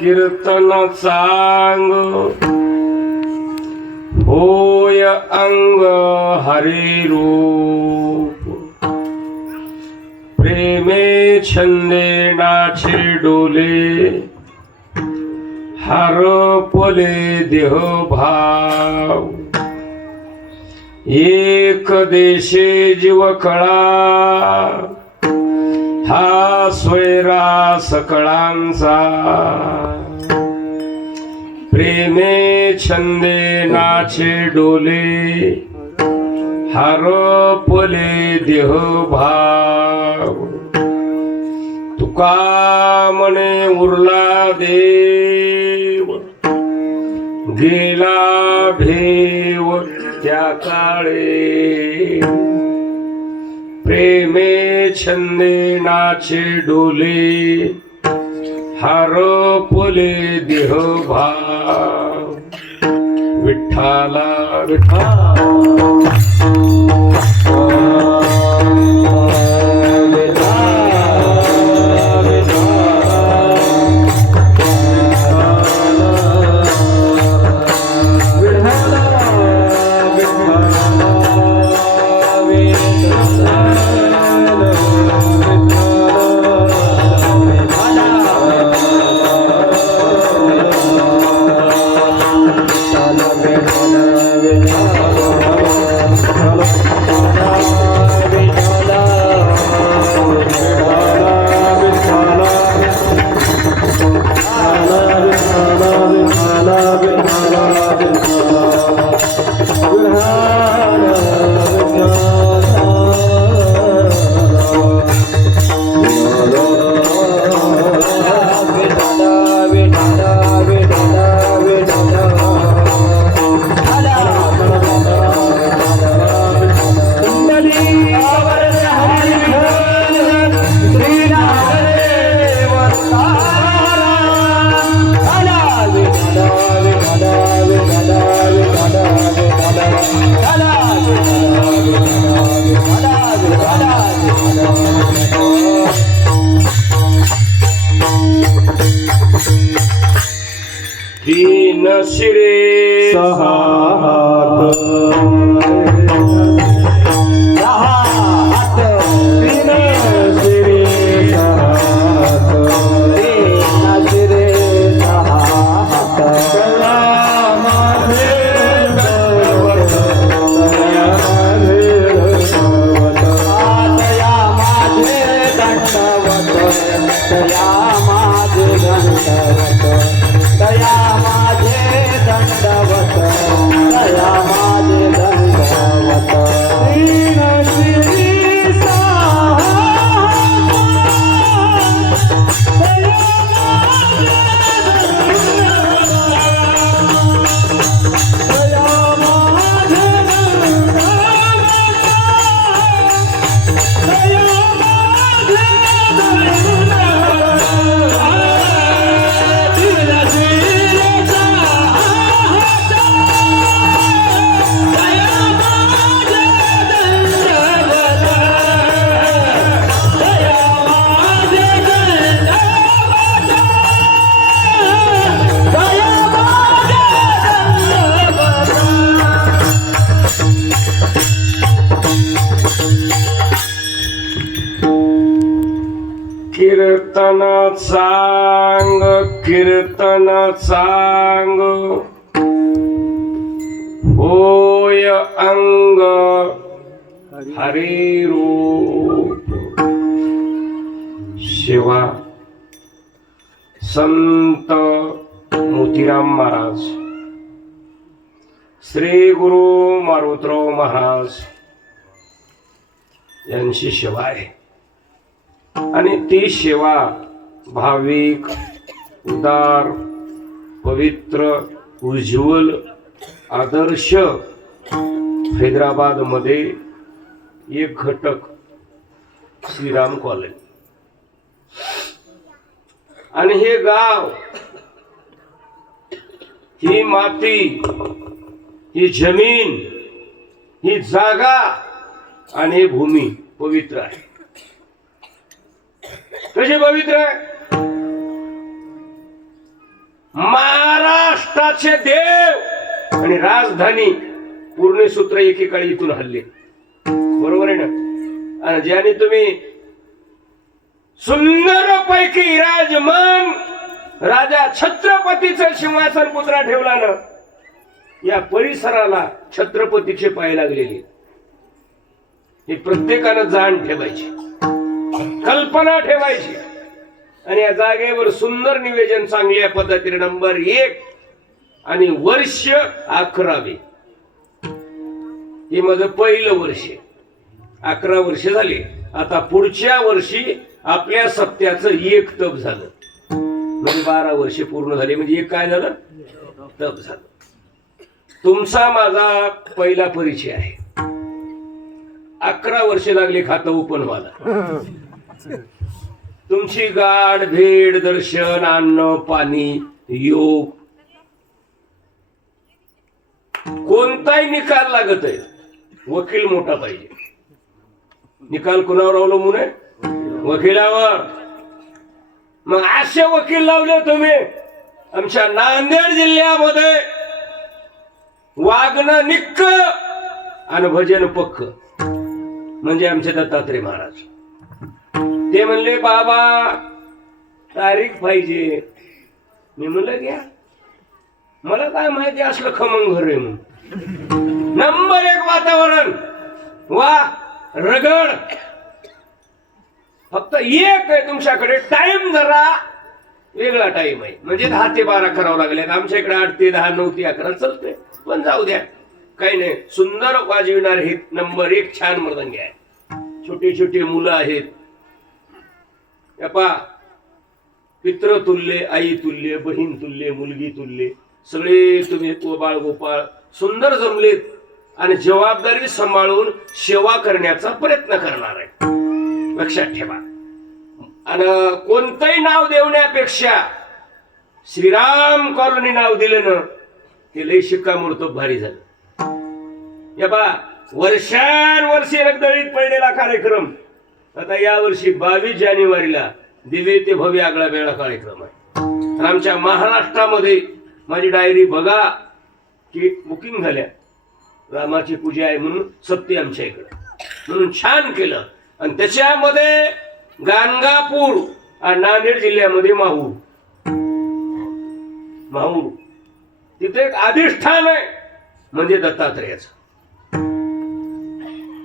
कीर्तन सांग होय अंग हरी रूप प्रेमे छंदे नाचे डोले हरपले देह भाव एक देशे जीव कळा हा स्वैरा सकळांचा प्रेमे छंदे नाचे डोले हरपले देह भाव तुका म्हणे उरला देव गेला भेव त्या काळे प्रेमे छंदे नाचे डोले हरपले देह भाव विठ्ठला विठ्ठला तीन शिरे सहा हात तीन शिरे सहा हात तीन शिरे सहा हात कला माझे दंडवत दया माझे दंडवत दया माझे दंडवत दया माझे दंडवत दया कीर्तन सांग कीर्तन सांग होय अंग हरी रूप शिवा संत मोतीराम महाराज श्री गुरु मारुतराव महाराज यांची सेवा आहे आणि ती सेवा भाविक उदार पवित्र उज्ज्वल आदर्श हैदराबाद मध्ये एक घटक श्रीराम कॉलेज आणि हे गाव ही माती ही जमीन ही जागा आणि ही भूमी पवित्र आहे. कशी पवित्र आहे? महाराष्ट्राचे देव आणि राजधानी पूर्ण सूत्र एकेकाळी इथून हल्ले. बरोबर आहे ना? आणि ज्याने तुम्ही सुंदर पैकी विराजमान राजा छत्रपतीचं सिंहासन पुत्रा ठेवला ना, या परिसराला छत्रपतीचे पाय लागलेले. हे प्रत्येकानं जाण ठेवायची, कल्पना ठेवायची आणि या जागेवर सुंदर निवेदन चांगल्या पद्धतीने नंबर 1 आणि वर्ष 11वे. हे माझं पहिलं वर्ष. 11 वर्ष झाले. आता पुढच्या वर्षी आपल्या सत्याचं 1 तप झालं म्हणजे 12 वर्ष पूर्ण झाले. म्हणजे एक काय झालं? तप झालं. तुमचा माझा पहिला परिचय आहे. 11 वर्ष लागले खातं ओपन व्हायला. तुमची गाठ भेट दर्शन अन्न पाणी योग कोणताही निकाल लागत आहे. वकील मोठा पाहिजे. निकाल कुणावर अवलंबून आहे? वकिलावर. मग असे वकील लावले तुम्ही. आमच्या नांदेड जिल्ह्यामध्ये वागणं निक्क आणि भजन पक्क म्हणजे आमचे दत्तात्रय महाराज. ते म्हणले बाबा तारीख पाहिजे. मी म्हणलं घ्या. मला काय माहिती असलं खमंग घर आहे म्हणून. नंबर 1 वातावरण वा रगड. फक्त एक आहे तुमच्याकडे टाइम जरा वेगळा टाइम आहे. म्हणजे 10 ते 12 करावं लागले. आमच्या इकडे 8 ते 10 9 ते 11 चालतंय. पण जाऊ द्या काही नाही. सुंदर वाजविणार हे नंबर 1 छान मृदंगी आहे. छोटी छोटी मुलं आहेत. पित्र तुल्य आई तुल्य बहीण तुल्य मुलगी तुल्य सगळे तुम्ही बाळ गोपाळ सुंदर जमलेत आणि जबाबदारी सांभाळून सेवा करण्याचा प्रयत्न करणार आहे. लक्षात ठेवा. आणि कोणतंही नाव देण्यापेक्षा श्रीराम कॉलनी नाव दिलं ना ते लय शिक्कामोर्तब भारी झालं. वर्षानुवर्षी रगदळीत पडलेला कार्यक्रम आता या वर्षी 22 जानेवारीला दिव्य ते भव्य आगळा वेगळा कार्यक्रम आहे. आमच्या महाराष्ट्रामध्ये माझी डायरी बघा की बुकिंग झाल्या. रामाची पूजा आहे म्हणून सत्य आमच्या इकडं म्हणून छान केलं. आणि त्याच्यामध्ये गाणगापूर आणि नांदेड जिल्ह्यामध्ये माहूर तिथे एक अधिष्ठान आहे म्हणजे दत्तात्रयाचं.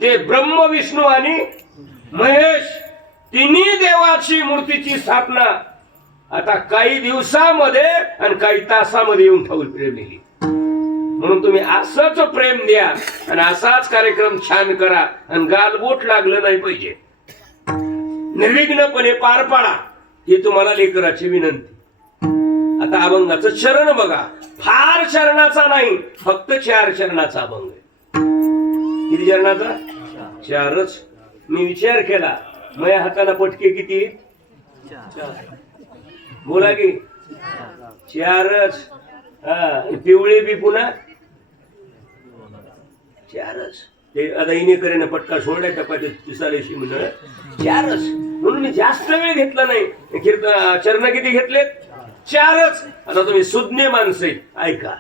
ते ब्रह्म विष्णू आणि महेश तिन्ही देवाची मूर्तीची स्थापना आता काही दिवसामध्ये आणि काही तासामध्ये येऊन ठेवलेली. म्हणून तुम्ही असंच प्रेम द्या आणि असाच कार्यक्रम छान करा आणि गालबोट लागलं नाही पाहिजे. निर्विघ्नपणे पार पाडा ही तुम्हाला लेकराची विनंती. आता अभंगाचं चरण बघा. फार चरणाचा नाही फक्त 4 चरणाचा अभंग आहे. किती चरणाचा? 4च. मी विचार केला माझ्या हाताला पटके किती? 4. बोला की 4च. पिवळे बी पुन्हा 4च. ते आता इने करेन पटका सोडल्या टपाचे पिसालेशी म्हणून 4च. म्हणून मी जास्त वेळ घेतला नाही. चरण किती घेतलेत? 4च. आता तुम्ही सुज्ञ माणसे ऐका.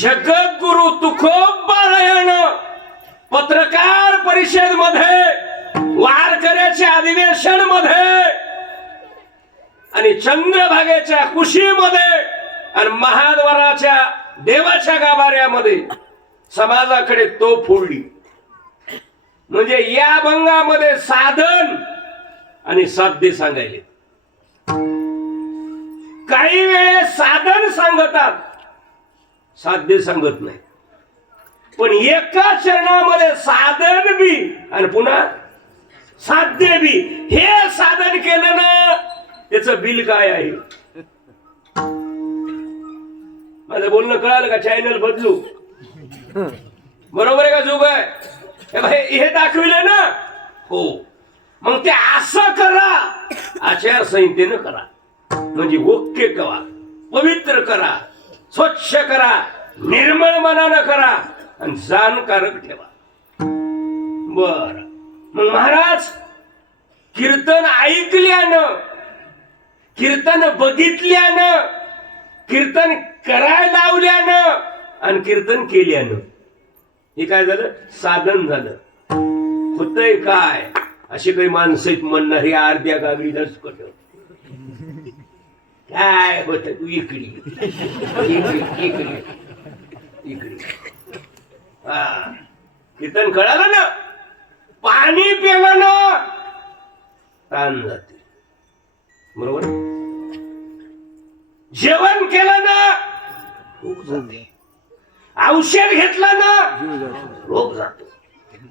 जगद्गुरु तुकोबारायण पत्रकार परिषद मध्ये वारकऱ्याच्या अधिवेशन मध्ये आणि चंद्रभागेच्या कुशीमध्ये आणि महाद्वाराच्या देवाच्या गाभाऱ्यामध्ये समाजाकडे तो फोडली. म्हणजे या अभंगामध्ये साधन आणि साध्य सांगायले. काही वेळेस साधन सांगतात, साध्य सांगत नाही. पण एका चरणामध्ये साधन बी आणि पुन्हा साध्य बी. हे साधन केलं ना त्याचं बिल काय आहे? माझं बोलणं कळालं का? चॅनल बदलू, बरोबर आहे का? जोग आहे हे दाखविलं ना. हो, मग ते असं करा, आचारसंहितेनं करा. म्हणजे ओके करा, पवित्र करा, स्वच्छ करा, निर्मळ मनानं करा आणि जाणकारक ठेवा. बर, मग महाराज कीर्तन ऐकल्यानं, कीर्तन बघितल्यानं, कीर्तन करायला लावल्यानं आणि कीर्तन केल्यानं हे काय झालं? साधन झालं. होतंय काय? अशी काही माणसं म्हणणारी अर्ध्या गागडीलाच कट. काय होत? तू इकडी इकडे इकडे. हा, कीर्तन कळालं ना? पाणी प्यालं ना ताण जाते, बरोबर? जेवण केलं ना भूक जाते, औषध घेतलं ना रोग जातो,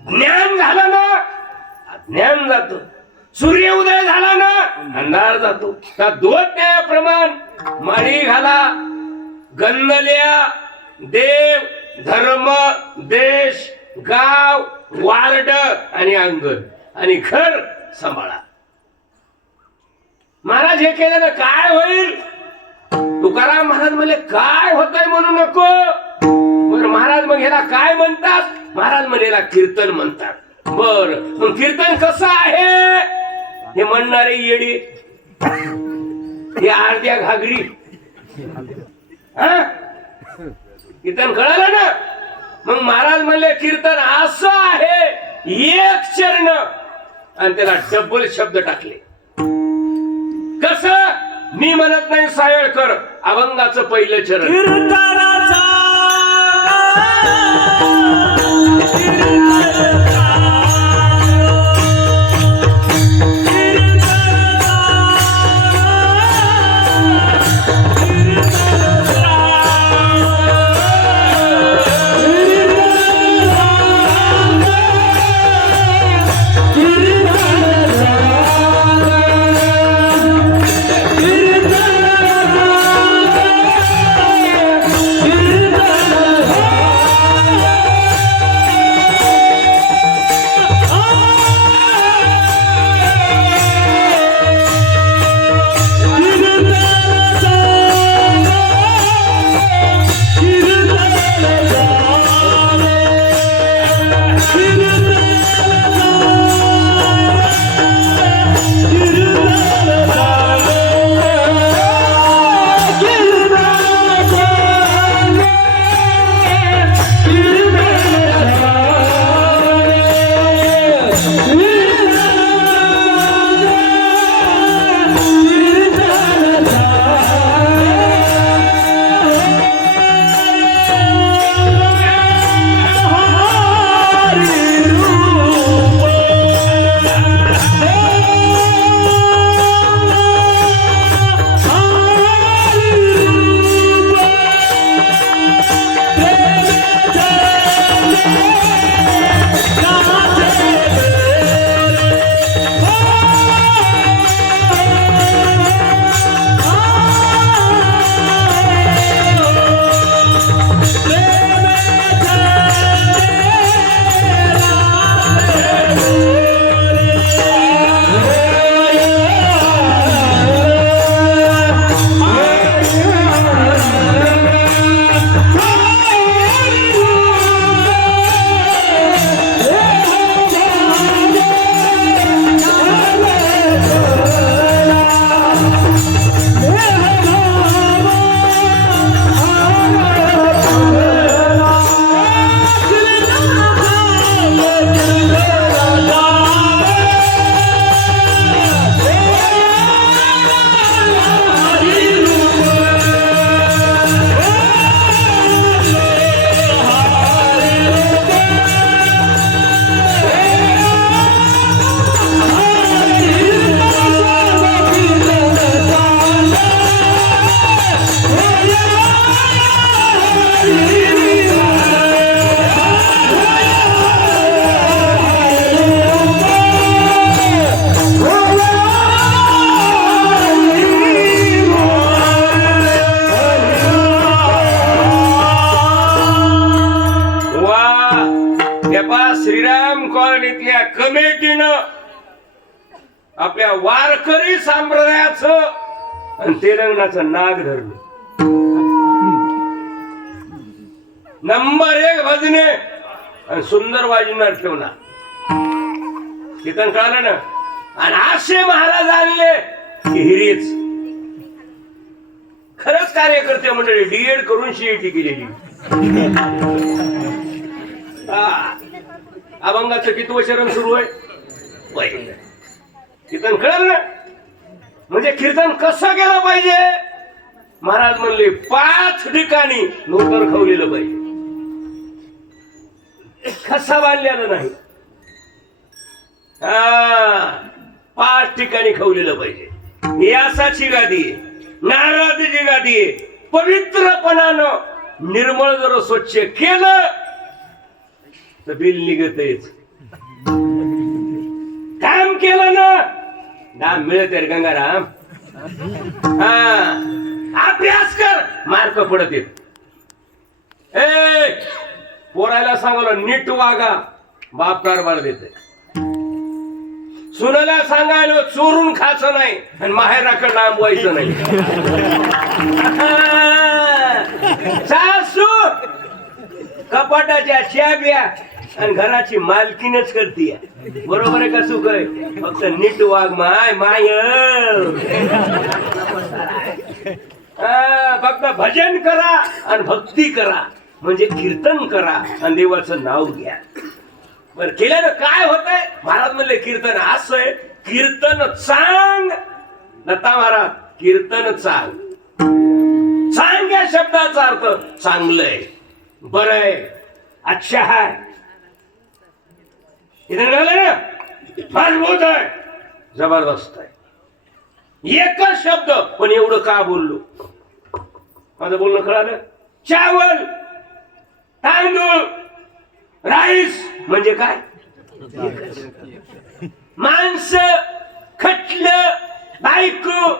ज्ञान झालं ना ज्ञान जातो, सूर्य उदय झाला ना अंधार जातो. त्या दोन प्रमाण माळी घाला, गंधल्या, देव, धर्म, देश, गाव, वार्ड आणि अंगण आणि घर सांभाळा. महाराज हे केल्यानं काय होईल? तुकाराम महाराज म्हणले काय होतंय म्हणू नको. बर महाराज मग ह्याला काय म्हणतात? महाराज म्हणेला कीर्तन म्हणतात. बर, मग कीर्तन कसं आहे? हे म्हणणारे येडी, हे अर्ध्या घागरी. कीर्तन कळालं ना? मग महाराज म्हणले कीर्तन असं आहे, एक चरण आणि त्याला डबल शब्द टाकले. कसं? मी म्हणत नाही सायळकर, अभंगाचं पहिलं चरण कीर्तनाचा श्रीराम कॉलनीतल्या कमिटीनं आपल्या वारकरी संप्रदायाचं आणि तेलंगणाचं नाग धरलं. नंबर 1 भजने आणि सुंदर वाजवणार ठेवणार. कीर्तन कळलं ना. आणि असे महाराज आणले की हिरीच खरंच कार्यकर्ते मंडळी डीएड करून सीईटी केलेली. अभंगाचं कितवं चरण सुरू आहे? पहिलं. कीर्तन कळलं ना. म्हणजे कीर्तन कसं केलं पाहिजे? महाराज म्हणले 5 ठिकाणी नोकर खवलेलं पाहिजे. खसा बांधलेलं नाही. 5 ठिकाणी खवलेलं पाहिजे. यासाची गादी आहे, नारळाची गादी आहे. पवित्रपणानं निर्मळ जर स्वच्छ केलं तर बिल निघतच. काम केलं ना दाम मिळत आहे गंगाराम. अभ्यास कर मार्क पडत येत. पोरायला सांगलं नीट वागा बाप कारभार देते. सुनाला सांगायला चोरून खायचं नाही आणि माहेराकडे लांब व्हायचं नाही. सासू कपाटाच्या चाब्या आणि घराची मालकीनच करते. बरोबर आहे का सुख आहे? फक्त नीट वाग माय माय. फक्त भजन करा आणि भक्ती करा म्हणजे कीर्तन करा आणि देवाचं नाव घ्या. बर केल्यानं काय होतंय? महाराज म्हणले कीर्तन असं आहे. कीर्तन चांग दत्ता महाराज. कीर्तन चांग. चांग या शब्दाचा अर्थ चांगलंय, बरं आहे, अच्छा आहे. इथं कळलं ना. मजबूत आहे, जबरदस्त आहे. एकच शब्द पण एवढं का बोललो? माझं बोलणं कळालं? चावल, तांदूळ, राईस म्हणजे काय? माणसं, खटलं, बायको,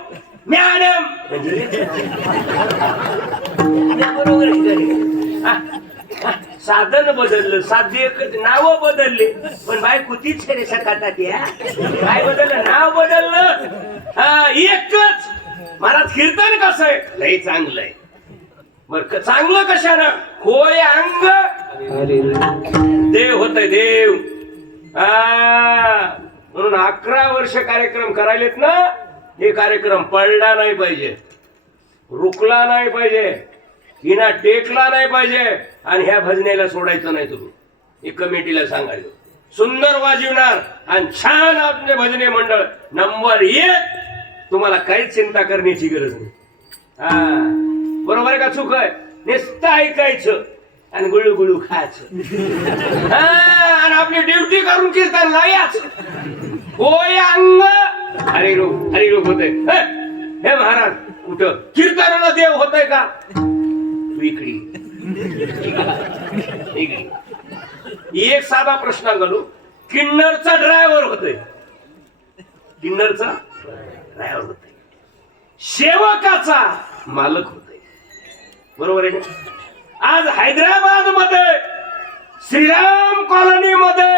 मॅडम म्हणजे बरोबर आहे. साधन बदललं, साध्य नाव बदलले पण बायको तीच रे सकातात. काय बदललं? नाव बदललं. एकच. महाराज कीर्तन कसं आहे? लय चांगलं आहे. बर चांगलं कशानं? होय अंग देव होतय देव. म्हणून 11 वर्ष कार्यक्रम करायलेत ना. हे कार्यक्रम पडला नाही पाहिजे, रुकला नाही पाहिजे, हिना टेकला नाही पाहिजे आणि ह्या भजनेला सोडायचं नाही. तुम्ही हे कमिटीला सांगायचं. सुंदर वाजवणार आणि छान आपले भजने मंडळ नंबर 1. तुम्हाला काहीच चिंता करण्याची गरज नाही. बरोबर आहे का चूक आहे? नुसतं ऐकायचं आणि गुळू गुळू खायचं आणि आपली ड्युटी करून कीर्तन याच. होय अंग हरिरोग होतय. हे महाराज कुठं कीर्तनाला देव होतय का? तू इकडे. एक साधा प्रश्न घालू. किन्नरचा ड्रायव्हर होतोय. किन्नरचा ड्रायव्हर होतोय. सेवकाचा मालक होतोय. बरोबर आहे. आज हैदराबाद मध्ये श्रीराम कॉलनी मध्ये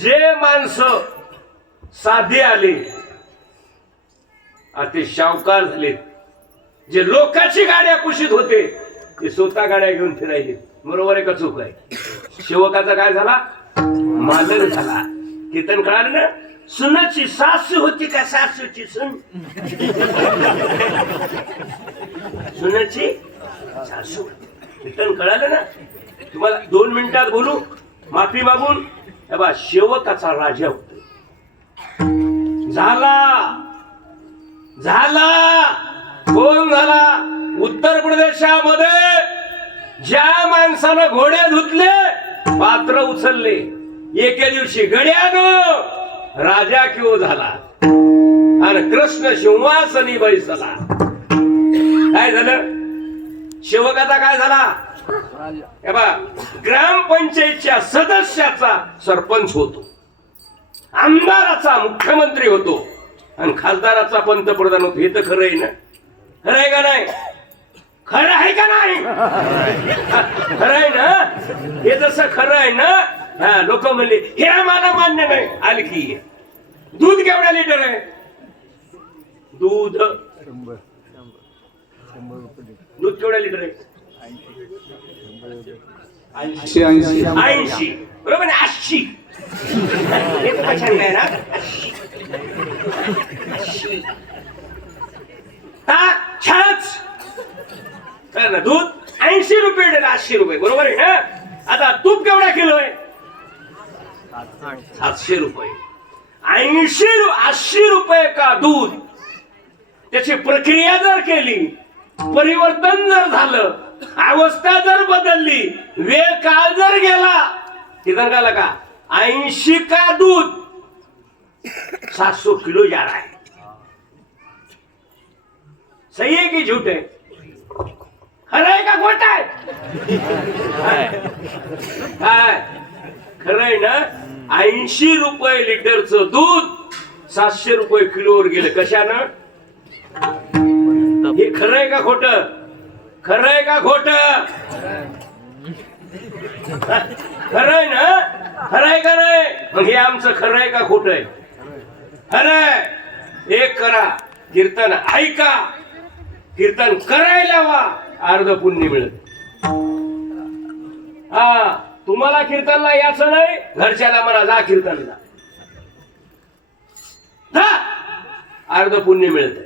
जे माणसं साधे आले ते शावकार झाले. जे लोकांची गाड्या पुशीत होते ते स्वतः गाड्या घेऊन फिरायले. बरोबर आहे का चूक आहे? सेवकाचा काय झाला? मालक झाला. कीर्तन कळालं ना. सुनाची सासू होती का सासूची सून? सुनाची सासू. कीर्तन कळालं ना. तुम्हाला 2 मिनिटात बोलू माफी मागून. बा सेवकाचा राजा होतो. झाला कोण झाला? उत्तर प्रदेशामध्ये ज्या माणसानं घोडे धुतले, पात्र उचलले, एके दिवशी गड्यानं राजा किंवा झाला आणि कृष्ण सिंहासनी बैसला. काय झालं? सेवकाचा काय झाला? ग्रामपंचायतच्या सदस्याचा सरपंच होतो, आमदाराचा मुख्यमंत्री होतो आणि खासदाराचा पंतप्रधान होतो. हे तर खरं आहे ना? खरं आहे का नाही? खरं आहे का नाही? खरं आहे ना? हे जसं खरं आहे ना हा लोक म्हणले हे आम्हाला मान्य नाही. हलकी आहे. दूध केवढ्या लिटर आहे? दूध दूध केवढ्या लिटर आहे? 80 80. बरोबर आहे 80. हे तर छान आहे ना 80. छाच ना दूध 80 रुपये लिटर 80 रुपये बरोबर आहे ना. आता तूप केवढा किलो आहे? 700 रुपये. 80 रुपये का दूध. त्याची प्रक्रिया जर केली, परिवर्तन जर झालं, अवस्था जर बदलली, वेळ काळ जर गेला, किती झाला का 80 का दूध 700 किलो जा रहा है. सही है की झूठ है? खरं आहे का खोट आहे? काय खरं आहे ना. 80 रुपये लिटरचं दूध 700 रुपये किलोवर गेलं. कशानं? हे खरं आहे का खोट? खरं आहे का खोट? खरं आहे ना. खरं आहे का नाही? मग हे आमचं खरं आहे का खोट आहे? खरं आहे. एक करा कीर्तन ऐका, कीर्तन करायला वा, अर्ध पुण्य मिळत. हा तुम्हाला कीर्तनला याचं नाही, घरच्याला म्हणा जा कीर्तनला, अर्ध पुण्य मिळत.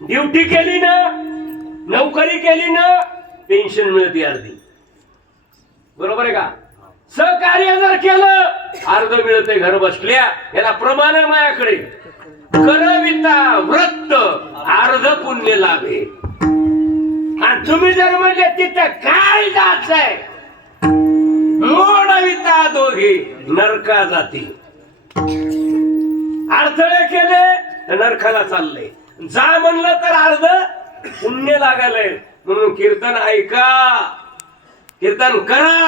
ड्युटी केली ना, नोकरी केली ना, पेन्शन मिळते अर्धी. बरोबर आहे का? सहकार्य जर केलं अर्ध मिळते घर बसल्या. याला प्रमाण आहे माझ्याकडे. करविता व्रत अर्ध पुण्य लाभे. आणि तुम्ही जर म्हणले तिथं काय जायचंय, मोडविता दोघे नरका जाती. अडथळे केले तर नरकाला चालले. जा म्हणलं तर अर्ध पुण्य लागायलंय. म्हणून कीर्तन ऐका, कीर्तन करा.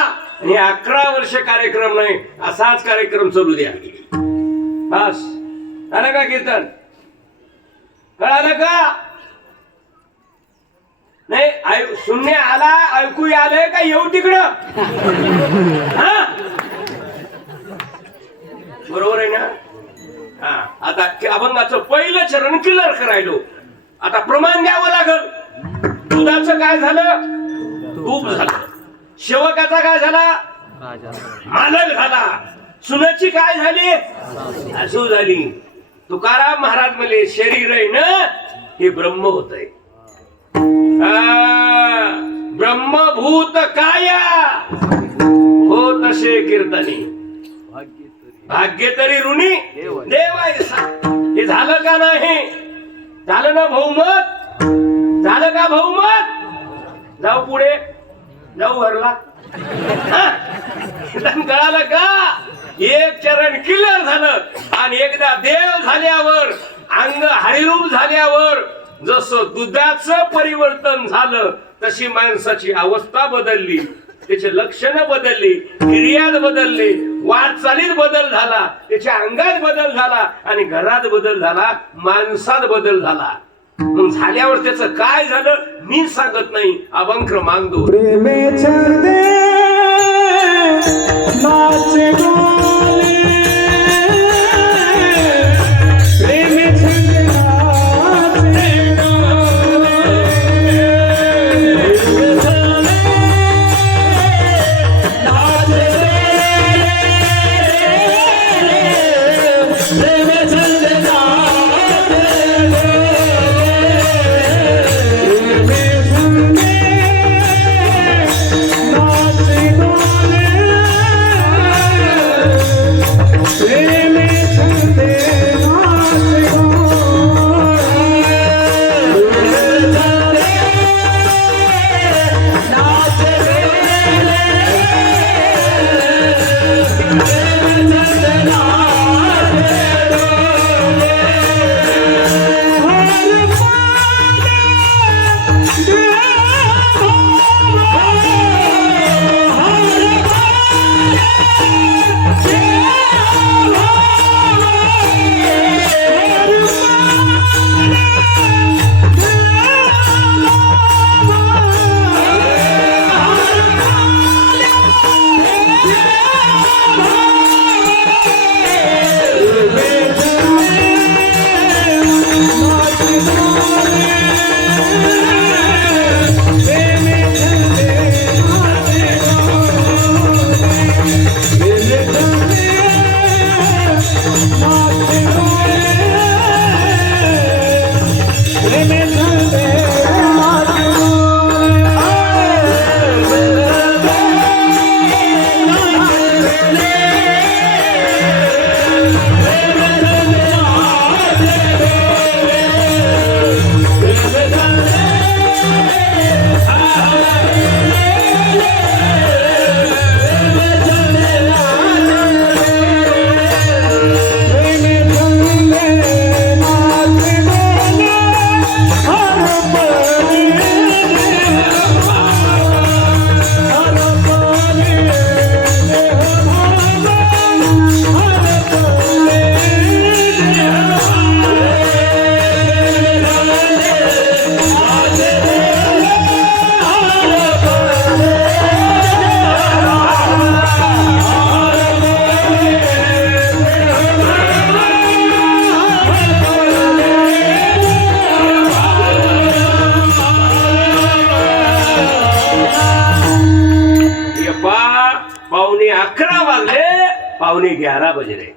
आणि 11 वर्ष कार्यक्रम नाही, असाच कार्यक्रम चालू द्या. बस झालं का कीर्तन? कळालं का? नाही शून्य आला, ऐकू आलंय का? येऊ तिकडं. बरोबर आहे ना. हा आता अभंगाचं पहिलं चरण क्लिअर करायलो. आता प्रमाण द्यावं लागल. दुधाचं काय झालं? तूप झालं. सेवकाचा काय झाला? मालक झाला. सुनाची काय झाली? सासू झाली. तुकाराम महाराज म्हणले शरीर आहे ना हे ब्रह्म होत आहे. ब्रह्मभूत काया हो तसे कीर्तनी, भाग्य तरी ऋणी देवायसा. हे झालं का नाही? झालं ना बहुमत? झालं का बहुमत? जाऊ पुढे, जाऊ घरला. कळालं का? एक चरण क्लिअर झालं. आणि एकदा देव झाल्यावर, अंग हरिरूप झाल्यावर जसं दुधाचं परिवर्तन झालं तशी माणसाची अवस्था बदलली, त्याचे लक्षण बदलली, क्रियात बदलले, वाटचालीत बदल झाला, त्याच्या अंगात बदल झाला, आणि घरात बदल झाला, माणसात बदल झाला. मग झाल्यावर त्याचं काय झालं मी सांगत नाही. अभंग क्रमांक 2. प्रेमे छंदे नाचे गाणे, प्रेमे छंदे नाचे गाणे, प्रेमे छंदे 11:15 बज रहे.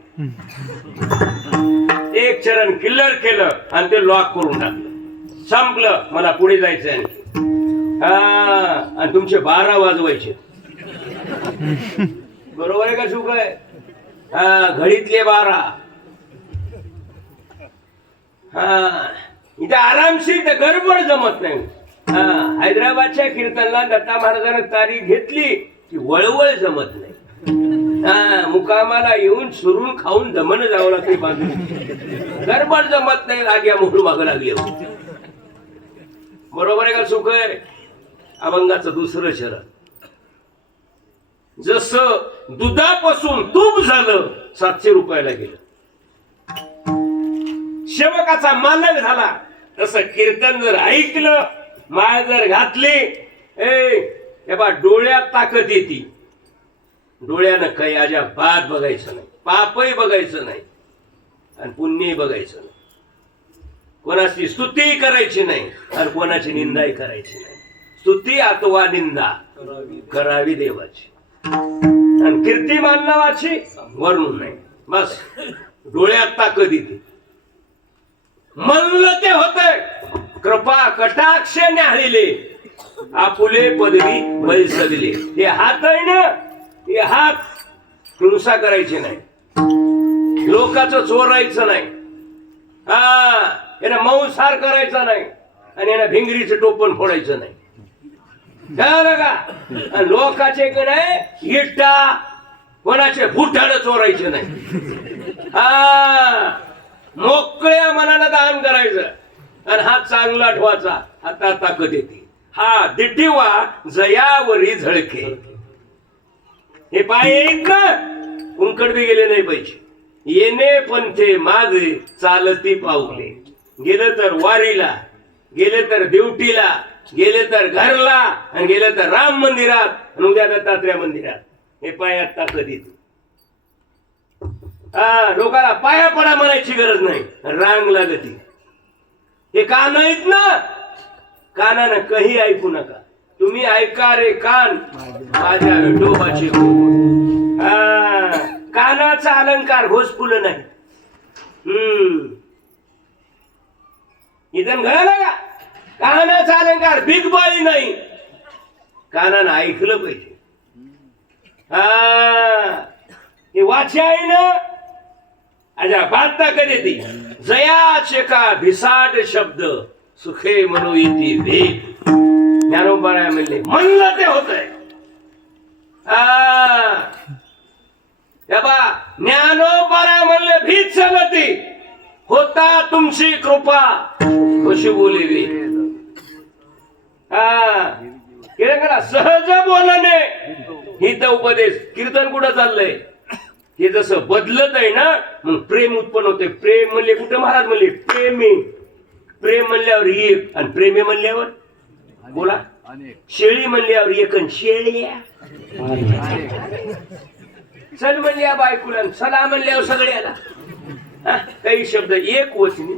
एक चरण क्लिअर केलं आणि ते लॉक करून टाकलं. संपलं. मला पुढे जायचं आणखी. आणि तुमचे 12 वाजवायचे. बरोबर आहे का चूक आहे? घडीतले 12. इथे आरामशीर गडबड जमत नाही. हैदराबादच्या कीर्तनला दत्ता महाराजांनी तारीख घेतली की वळवळ जमत नाही. मुकामाला येऊन सुरून खाऊन दमन जावं लागते. बाजू गडबड जमत नाही. आग्या मोहर मागं लागली. बरोबर आहे का चूक आहे? अभंगाचं दुसरं शरण. जसं दुधापासून तूप झालं 700 रुपयाला गेलं. सेवकाचा मालक झाला. तसं कीर्तन जर ऐकलं, माळ जर घातली, हे बा डोळ्यात ताकद येते. डोळ्यानं काही अजिबात बघायचं नाही. पापही बघायचं नाही आणि पुण्यही बघायचं नाही. कोणाची स्तुती करायची नाही आणि कोणाची निंदाही करायची नाही. स्तुती अथवा निंदा करावी देवाची आणि कीर्ती मानवाची वर्णून नाही. बस डोळ्यात ताकद येते. म्हणलं ते होतंय. कृपा कटाक्ष न्याहळिले आपुले पदवी बैसविले. हे हात आहे ना, हे हात हिंसा करायची नाही. लोकांचं चोरायचं नाही. याला मौसार करायचा नाही आणि याला भिंगरीचं टोपण फोडायचं नाही. कळलं का? लोकाचे का नाही इटा कोणाचे भुटाड चोरायचे नाही. मोकळ्या मनानं दान करायचं आणि हात चांगला ठेवायचा. हातात ताकद येते. हा दिटिवा जयावरी झळके. हे पाय येत ना, कुंकड बी गेले नाही पाहिजे. येणे पंथे माझे चालती पाऊले. गेलं तर वारीला, गेले तर ड्युटीला, गेले तर घरला आणि गेले तर राम मंदिरात आणि उद्या दत्तात्रय मंदिरात. हे पायात ताकद येते. लोकांना पाया पडा म्हणायची गरज नाही. रांग लागती. हे कान आहेत ना, कानानं काही ऐकू नका. तुम्ही ऐका रे कान माझ्या विठोबाची. कानाचा अलंकार घोसपुल नाही. इथं घाला का? कानाचा अलंकार बिगबाळी नाही. कानानं ऐकलं पाहिजे. हे वाचे आहे ना, अजा बाता करे ती जयाचे का भिसाट शब्द सुखे म्हणू येते वेग. ज्ञानोबा म्हणले म्हणलं ते होतंय. ज्ञानोबा म्हणले भीत चलती होता तुमची कृपा कशी बोली वेग. सहज बोलणे ही तर उपदेश. कीर्तन कुठं चाललंय? हे जसं बदलत आहे ना, मग प्रेम उत्पन्न होते. प्रेम म्हणले कुठं? महाराज म्हणले प्रेमी. प्रेम म्हणल्यावर एक आणि प्रेमी म्हणल्यावर बोला शेळी म्हणल्यावर एक आणि शेळ्या. चल म्हणल्या बायकुला, चला म्हणल्यावर सगळ्याला. काही शब्द एक वचनी,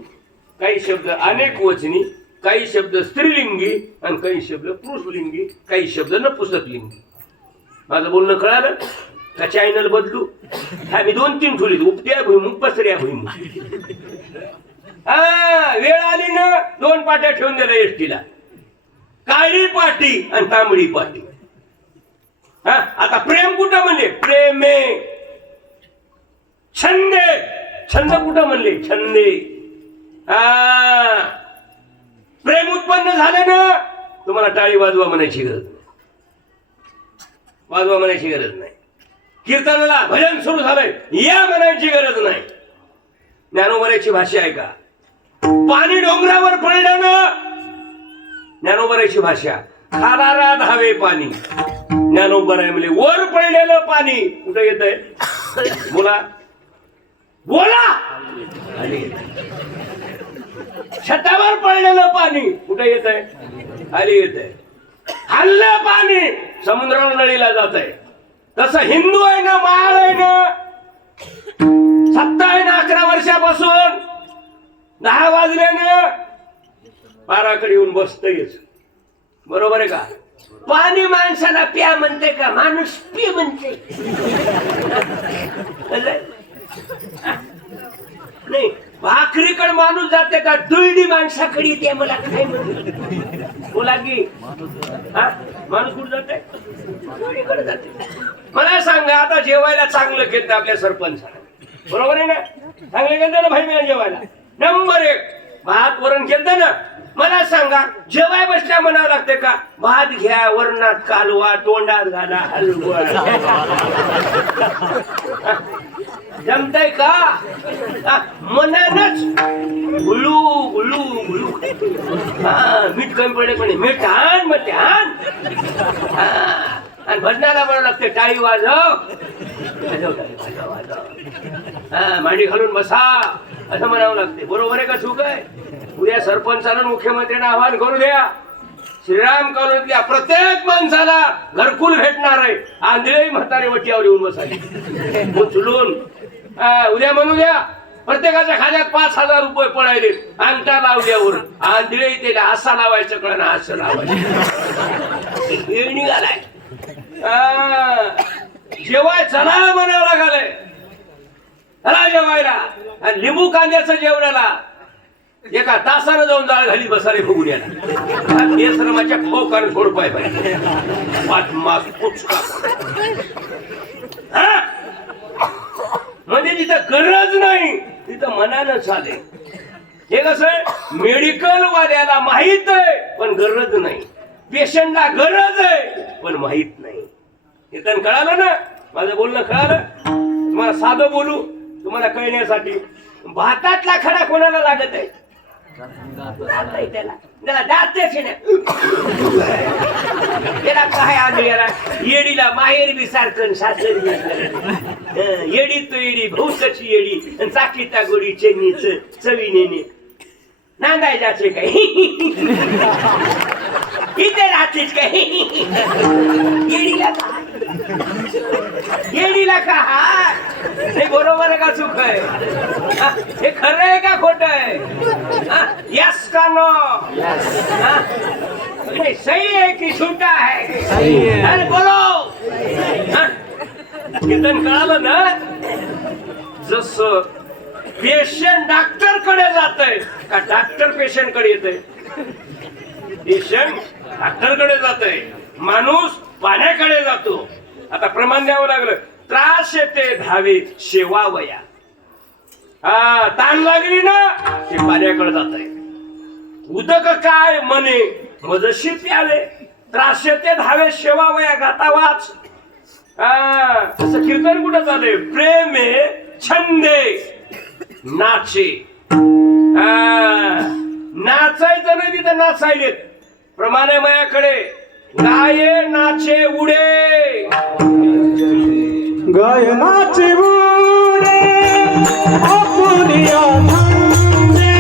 काही शब्द अनेक वचनी, काही शब्द स्त्रीलिंगी आणि काही शब्द पुरुषलिंगी, काही शब्द नपुसकलिंगी. माझं बोलणं कळालं का? चॅनल बदलू? मी 2-3 ठेवली. उपट्या भुईमुख, पसऱ्या भुईमुख. वेळ आली ना 2 पाट्या ठेवून दिल्या एसटीला. काळी पाटी आणि तांबडी पाटी. आता प्रेम कुठं म्हणले? प्रेमे. छंदे. छंद कुठं म्हणले? छंदे. प्रेम उत्पन्न झालं ना, तुम्हाला टाळी वाजवा म्हणायची गरज नाही. वाजवा म्हणायची गरज नाही. कीर्तनाला भजन सुरू झालंय या म्हणायची गरज नाही. ज्ञानोबराची भाषा आहे का? पाणी डोंगरावर पडलं ना, ज्ञानोबराची भाषा खारारा धावे पाणी. ज्ञानोबराय म्हणजे वर पडलेलं पाणी कुठं येत आहे? बोला बोला. छतावर पडलेलं पाणी कुठं येत आहे? खाली येत आहे. हल्लं पाणी समुद्रावर नळीला जात आहे. तसं हिंदू आहे ना, माळ आहे ना, सत्ता आहे ना. 11 वर्षापासून 10 वाजल्यानं पाराकडे येऊन बसतयच. बरोबर आहे का? पाणी माणसाला प्या म्हणते का? माणूस पी म्हणते. नाही भाकरीकडे माणूस जाते का दुलडी माणसाकडे येते मला काय म्हणते बोला की माणूस कुठे जाते दुलडीकडे जाते. मला सांगा आता जेवायला चांगलं केलं आपल्या सरपंचाला बरोबर आहे ना चांगलं केलं ना भाई मी जेवायला नंबर 1 भात वरण केलं ना. मला सांगा जेवाय बसल्या म्हणावं लागते का भात घ्या वरणात कालवा तोंडात घाला हलवा जमतय का मनानच गुलू गुलू गुलू मीठ कमी पडे पण मीठ आण मग ते आण आणि भजनाला म्हणावं लागते टाळी वाजव मांडी घालून बसा असं म्हणावं लागते. बरोबर आहे का चूक आहे. उद्या सरपंचाला मुख्यमंत्र्यांना आवाहन करू द्या श्रीराम कॉलनीतल्या प्रत्येक माणसाला घरकुल भेटणार आहे. आंधळे म्हातारे वट्यावर येऊन बसायचे उचलून उद्या म्हणू द्या प्रत्येकाच्या खात्यात 5,000 रुपये पडायले अंगठा लावल्यावर आंधळे त्याला असा लावायचं कळणं असं लावायचं हे निघालाय. जेवाय चला म्हणावं लागालय चला जेवायला आणि लिंबू कांद्याचं जेवणाला एका तासानं जाऊन जाळ घाली बसारे फुगून याला बेश्रमाच्या फोकाने सोडपाय पाहिजे म्हणजे जिथं गरज नाही तिथं मनानं चाले. हे कसं मेडिकल वाल्याला माहित आहे पण गरज नाही पेशंटला गरज आहे पण माहित नाही. हे तर कळालं ना माझं बोलणं कळालं. तुम्हाला साधं बोलू तुम्हाला कळण्यासाठी भातातला खडा कोणाला लागत आहे त्याला दातेच त्याला काय आंधळ्याला येडीला माहेर बी सारखं सासर येडी तो येडी भौसाची येडी आणि चाकीता गोडी चेनीच चवीने नांदाय जायचे काही इथे राहतेच काही येडीला का हा हे बरोबर आहे का चूक आहे हे खरं आहे का खोट आहे यस का नो सही है कि झूठा है अरे बोलो कीर्तन कळालं ना. जस पेशंट डॉक्टर कडे जात आहे का डॉक्टर पेशंट कडे येत आहे. पेशंट डॉक्टर कडे जात आहे माणूस पाण्याकडे जातो. आता प्रमाण द्यावं लागलं त्रास येते धावे शेवा वया ताण लागली ना ते पाण्याकडे जात आहे. उदक काय मने मजशी प्यावे त्रास येते धावे शेवा वया गाता वाच. तसं कीर्तन कुठं चाललंय प्रेमे छंदे नाचे नाचायचं नाही तिथं नाचायलेत प्रमाणे मायाकडे गाये नाचे उडे गायनाचे उडे आपुलिया धंदे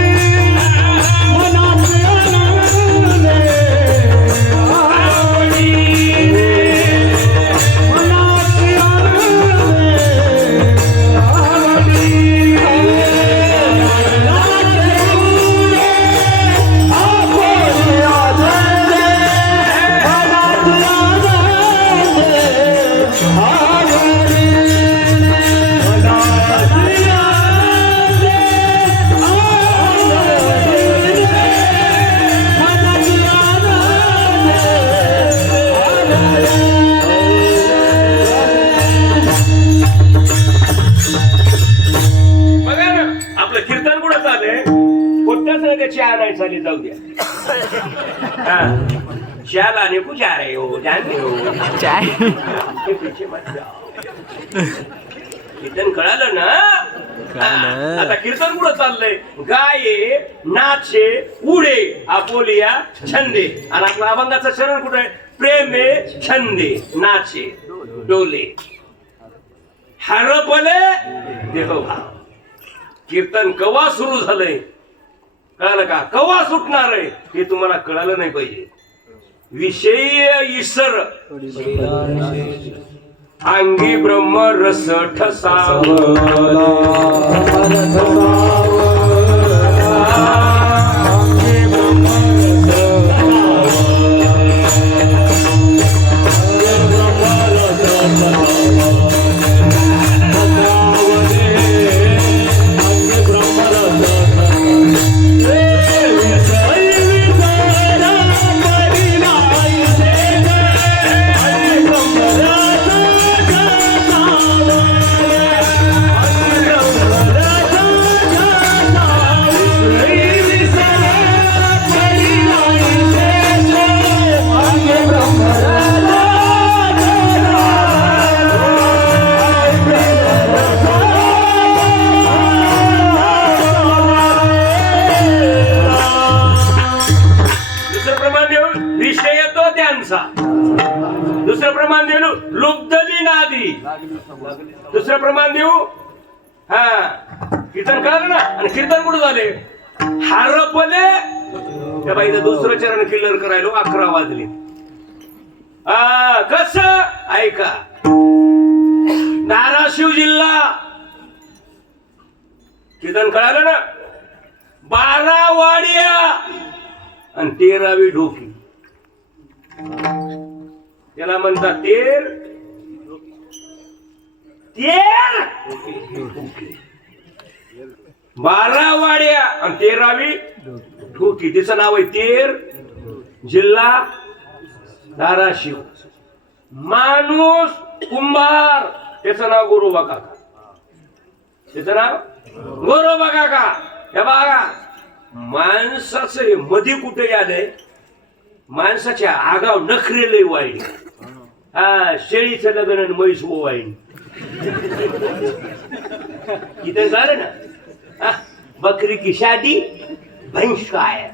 मनाचे आनंदे आवडी मनाचे आनंदे आवडी गायनाचे उडे आपुलिया धंदे मनाचे आनंदे बघा ना आपलं कीर्तन कुठं चाललंय कोणत्याच नाही चहा नाही चाली जाऊ द्या चहा लाने को जा रहे हो जाने हो के पीछे मत जाओ. कीर्तन कळालं ना. आता कीर्तन कुठं चाललंय गाये नाचे उडे आपोलिया छंदे आणि आपलं अभंगाचं चरण कुठं आहे प्रेमे छंदे नाचे डोले हरपले देहभाव. कीर्तन कवा सुरू झालंय कळालं का कवा सुटणार आहे हे तुम्हाला कळालं नाही पाहिजे. विषय ईश्वर अंगी ब्रह्म रस ठसाव कीर्तन कळालं ना. आणि कीर्तन कुठे झाले हरपले त्या बाईचं दुसरं चरण क्लिअर करायला 11 वाजले. कस ऐका, धाराशिव जिल्हा कीर्तन कळालं ना. 12 वाडिया आणि 13वी ढोकी. त्याला म्हणतात तेर 12 वाड्या आणि 13वी ढोकी. तिचं नाव आहे तेर, जिल्हा धाराशिव. माणूस कुंभार, त्याचं नाव गोरोबा काका. त्याचं नाव गोरोबा काका. हे बघा, माणसाचं हे मध्ये कुठे आलंय, माणसाच्या आगाव नखरेलय वाईट. शेळीचं लग्न आणि म्हैस वाईन इथं झालं ना. बकरी की शादी भैंस काय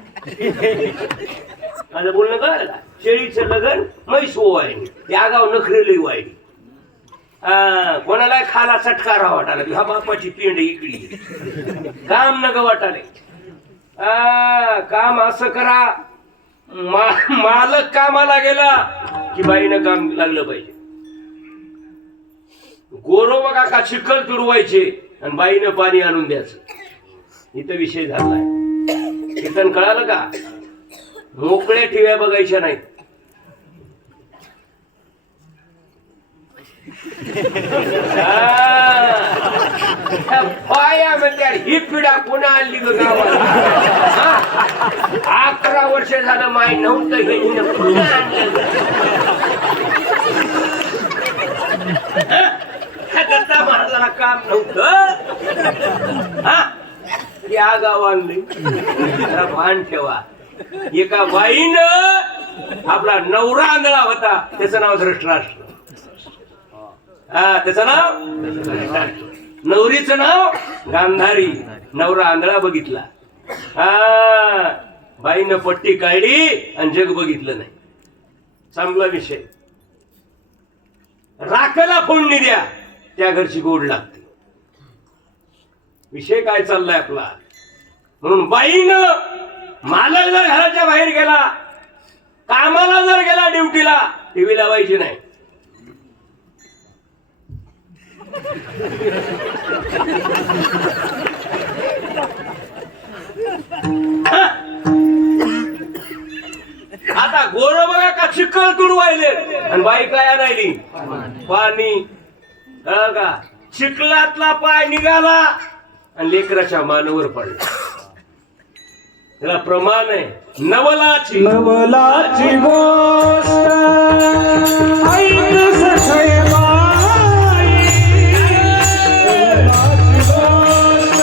माझं बोलणं कळलं का. शेळीचं लग्न म्हैस वाईन, ते आगाव नखरेलय वाईट. कोणाला खाला चटकारा वाटाला, हा बापाची पेंड इकडी काम नग वाटाले. काम असं करा, मालक कामाला गेला की बाईनं काम लागलं पाहिजे. गोरोबा काका चिखल तुडवायचे आणि बाईनं पाणी आणून द्यायचं. इथं विषय झालाय. कीर्तन कळालं का. मोकळ्या ठिव्या बघायच्या नाहीत. पाया म्हणते ही पिढा पुन्हा आणली ग गावाला. 11 वर्ष झालं माय नव्हतं हे हिनं पुन्हा आणलं. दत्ता महाराजाला काम नव्हतं, या गाव आणले. जरा भान ठेवा. एका बाईनं आपला नवरा आंधळा होता, त्याचं नाव धृतराष्ट्र. त्याचं नाव नवरीचं नाव गांधारी. नवरा आंधळा बघितला. बाईनं पट्टी काढली आणि जग बघितलं नाही. चांगला विषय. राखला फोडणी द्या, त्या घरची गोड लागते. विषय काय चाललाय आपला. म्हणून बाईनं मालक जर घराच्या बाहेर गेला, कामाला जर गेला ड्युटीला, टीव्ही लावायची नाही. आता गोरोबा का चिखल तुडवायले आणि बाई काय आणायली पाणी. का चिखलातला पाय निघाला आणि लेकराच्या मानवर पडला. त्याला प्रमाण आहे नवलाची नवलाची गोष्ट ऐक सखय बाई. नवलाची गोष्ट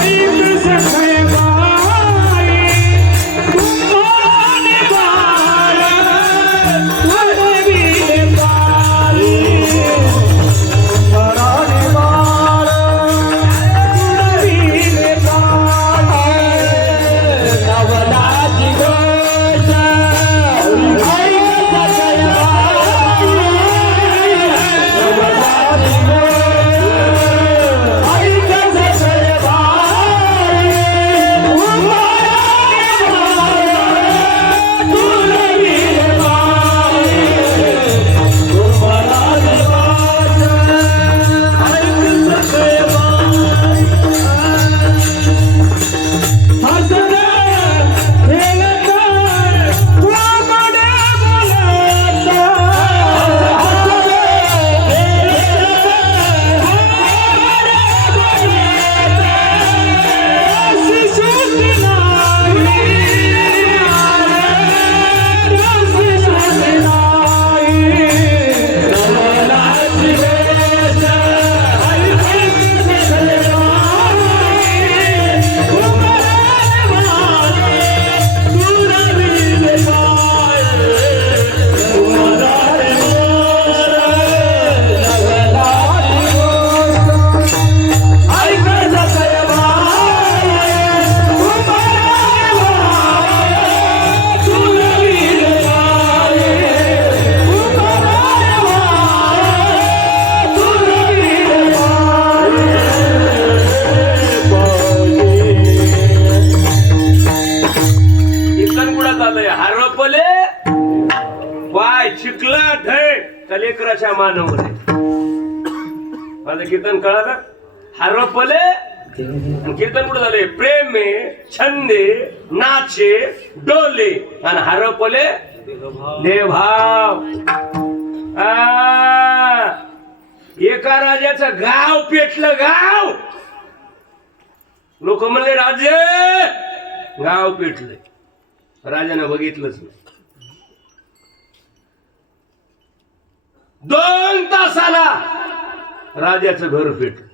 ऐक सखय बाई. कुंभाराने बाळ वळविले बाई. कुंभाराने बाळ वळविले बाई. नवलाची गोष्ट ऐक सखय बाई. मानवर आहे. माझं कीर्तन कळालं? हरपले कीर्तन कुठं झाले? प्रेमे छंदे नाचे डोले आणि हरपले देवभाव. एका राजाचं गाव पेटलं. गाव लोक म्हणले राजे गाव पेटले. राजाने बघितलंच नाही. 2 तासाला राजाचं घर पेटलं.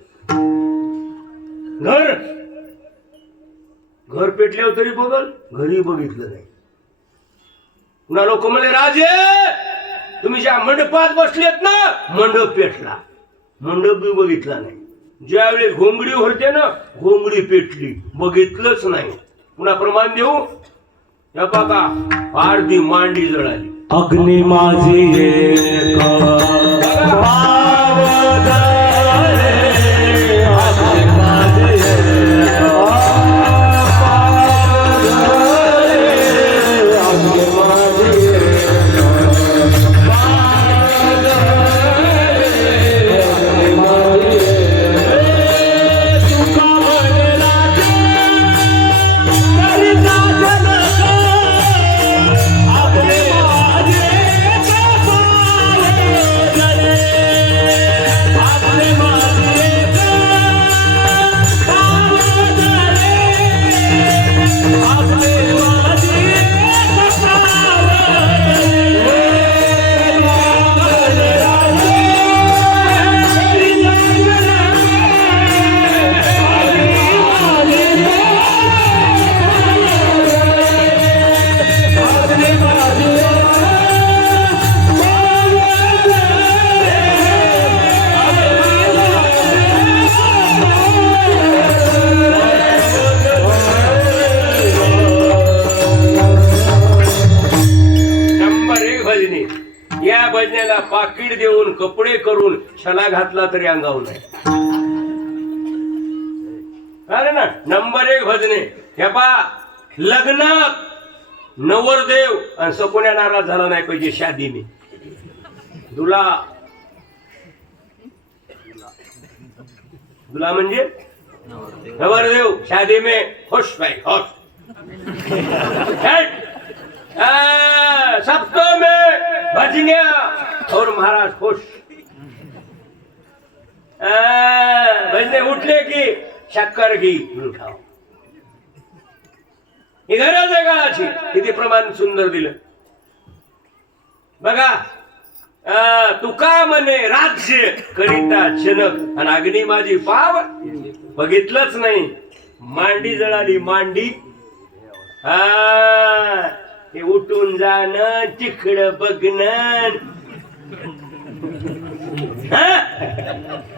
घर पेटल्यावर तरी बघल घरी बघितलं नाही. पुन्हा लोक म्हणले राजे तुम्ही ज्या मंडपात बसलेत ना मंडप पेटला. मंडप बी बघितला नाही. ज्यावेळेस घोंगडी होते ना घोंगडी पेटली. बघितलंच नाही. पुन्हा प्रमाण देऊ. या बघा अर्धी मांडी जळाली. अग्नी माझी एक भाव धरे, अग्नी माझी एक भाव धरे, अग्नी माझी एक भाव धरे, अग्नी माझी एक तुका म्हणला करिता जनक अग्नी या भजनेला पाकिट देऊन कपडे करून छला घातला तरी अंगावर नाही. अरे ना नंबर 1 भजने. हे पा लग्नात नवरदेव आणि सकोण्या नाराज झाला नाही पाहिजे. शादीने दुला दुला म्हणजे नवरदेव. शादी में खुश भाई खुश. सप्तों में भजनिया और महाराज खुश. भजने उठले की शक्कर घी खाओ. ही गरज आहे काळाची. किती प्रमाण सुंदर दिलं बघा. तुका म्हणे राज्य करिता जनक आणि अग्नी माझी पाव बघितलंच नाही. मांडी जळाली मांडी. हे उठून जाणं तिकडं बघणं.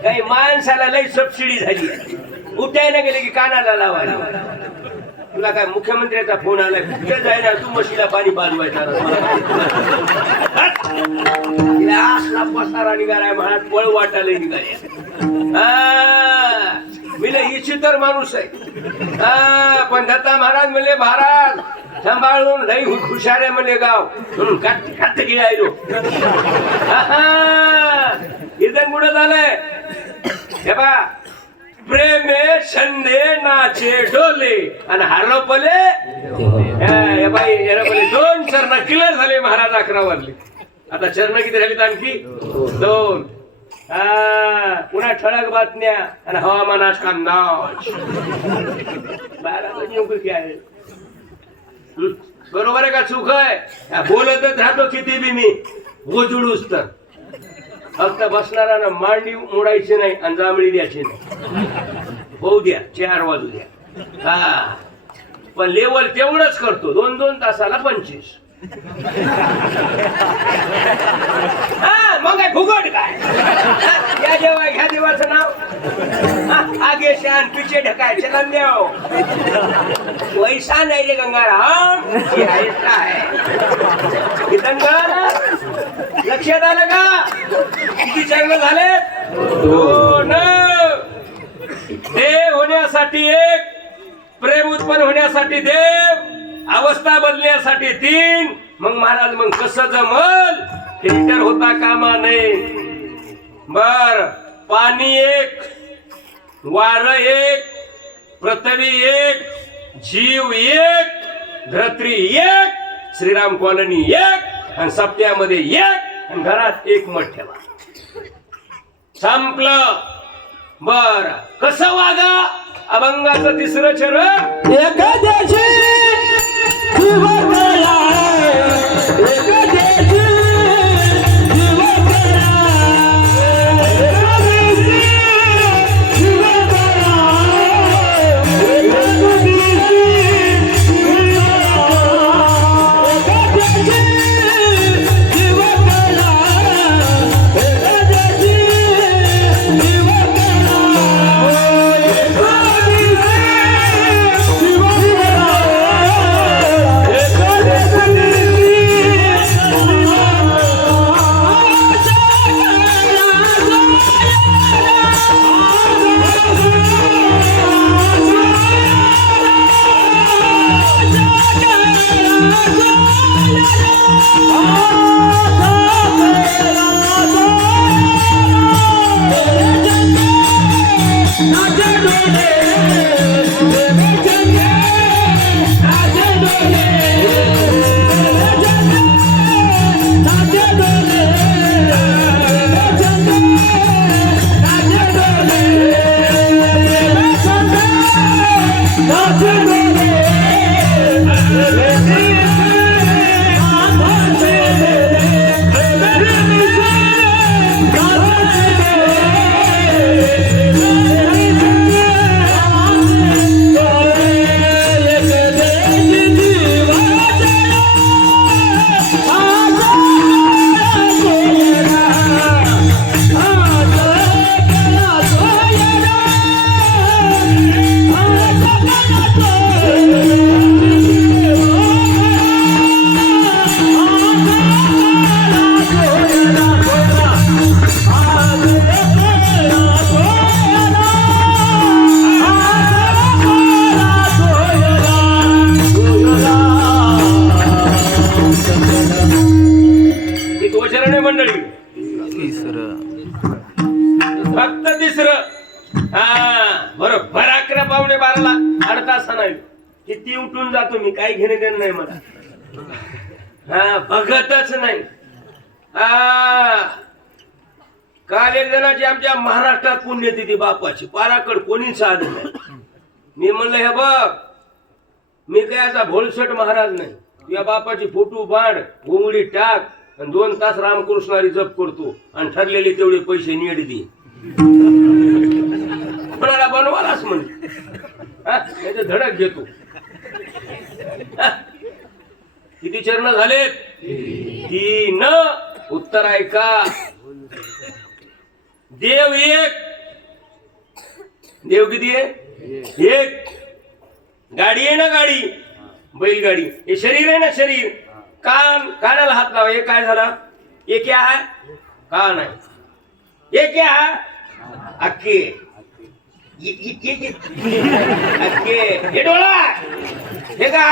काही माणसाला लई सबसिडी झाली. उठायला गेले की कानाला लावायला. तुला काय मुख्यमंत्र्याचा फोन आलाय कुठे जायला तू म्हशीला पाणी पाजवायचा. असला पसारा निघालाय महाराज. पळ वाटायला निघाले. मी इच्छितर माणूस आहे. पण दत्ता महाराज म्हणले महाराज सांभाळून लई हुशार आहे म्हणले गाव म्हणून खात गिळायलो. इथं कुठं झालंय हे बा. प्रेमे छंदे नाचे डोले आणि हरपले बाई हरपले. 2 चरण क्लिअर झाले महाराज. 11 वाजले. आता चरण किती झालीत? आणखी 2. पुन्हा ठळक बातम्या आणि हवामानाचा अंदाज. 12 वाजले आहे. बरोबर आहे का चूक आहे? बोलतच राहतो किती बी मी गोजुडूस तर. फक्त बसणारा मांडी मोडायची नाही आणि जांभळी द्यायची नाही. होऊ द्या 4 वाजू द्या. पण लेवल तेवढंच करतो. 2-2 तासाला 25. मग काय फुकट काय? या देवा ह्या देवाचं नाव आगे शान पिछे ढकाय चलन देव. वैसा नाही रे गंगाराम. लक्षात आलं का? किती चरण झाले? 2. देव होण्यासाठी 1, प्रेम उत्पन्न होण्यासाठी देव, अवस्था बदलण्यासाठी 3. मग महाराज मग कसं जमल? फिल्टर होता कामा नये. बर, पाणी एक, वार एक, पृथ्वी एक, जीव एक, धरत्री एक, श्रीराम कॉलनी एक, आणि सप्त्यामध्ये एक, आणि घरात एक मठ ठेवा. संपलं. बर, कसं वागा? अभंगाचं तिसरं चरण. एखाद्याची जीव करा, एखाद्याची जीव करा, एखाद्याची जीव करा, एखाद्याची जीव करा, एखाद्याची जीव करा, एखाद्याची जीव फक्त तिसरं. हा बरोबर 11:15 अर्धा तास नाही किती उठून जातो मी, काही घेणे देणं नाही मला. हा बघतच नाही. काल एक जणाची आमच्या महाराष्ट्रात पुण्यतिथी बापाची, पाराकड कोणीच आलं नाही. मी म्हणलं हे बघ, मी काय असा भोलसट महाराज नाही. तुझ्या बापाची फोटो बांध, घोंगडी टाक, आणि 2 तास रामकृष्णारी जप करतो, आणि ठरलेले तेवढे पैसे नीट दे. कोणाला बनवालाच म्हणजे त्याचे धडक घेतो. किती चरण झालेत? 3. उत्तर ऐका. देव एक. देव किती आहे? एक. गाडी आहे ना, गाडी बैलगाडी. हे शरीर आहे ना, शरीर. कान, कानाला हात लावा. हे काय झाला? ये क्या है? कान आहे. ये क्या है? अक्के. अक्के. हे डोळा. हे का?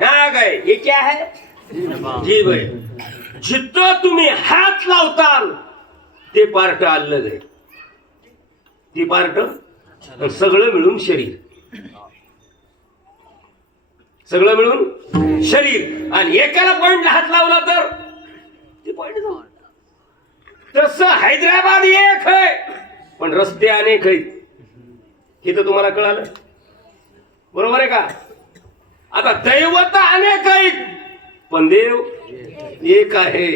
नाक आहे. ये क्या है? जीभ आहे. जिथं तुम्ही हात लावताल ते पार्ट अलग आहे. ती पार्ट सगळं मिळून शरीर. सगळं मिळून शरीर. आणि एकाला पॉइंटला हात लावला तर ते पॉइंट जाऊ. तसं हैदराबाद एक आहे, पण रस्ते अनेक आहेत. हे तर तुम्हाला कळालं, बरोबर आहे का? आता दैवत अनेक आहेत, पण देव एक आहे.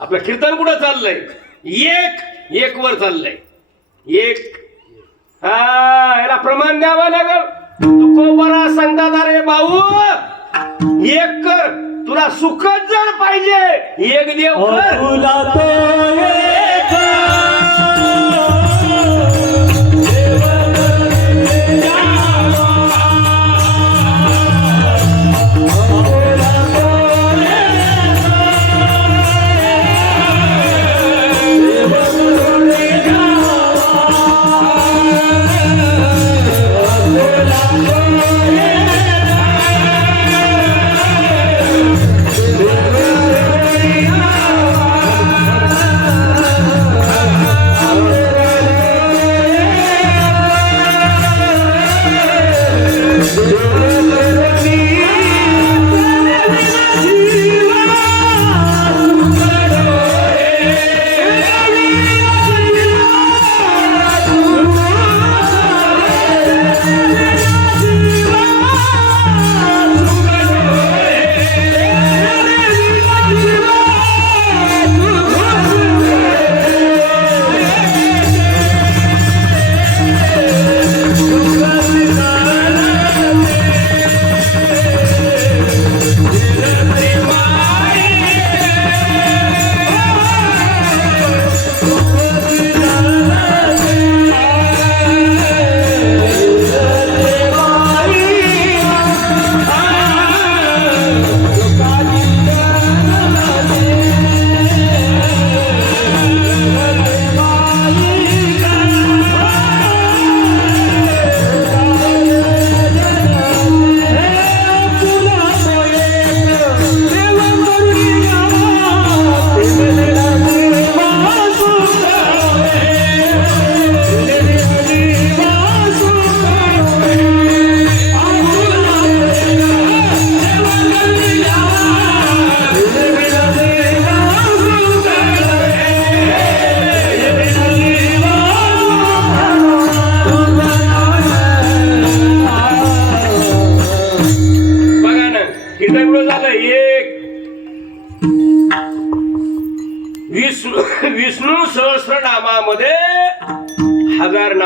आपलं कीर्तन कुठं चाललंय? एक वर चाललंय. एक. याला प्रमाण द्यावं लागल. तुकोबरा सांगतात, अरे भाऊ एक कर, तुला सुखच जर पाहिजे एक देव कर. तुला तो एक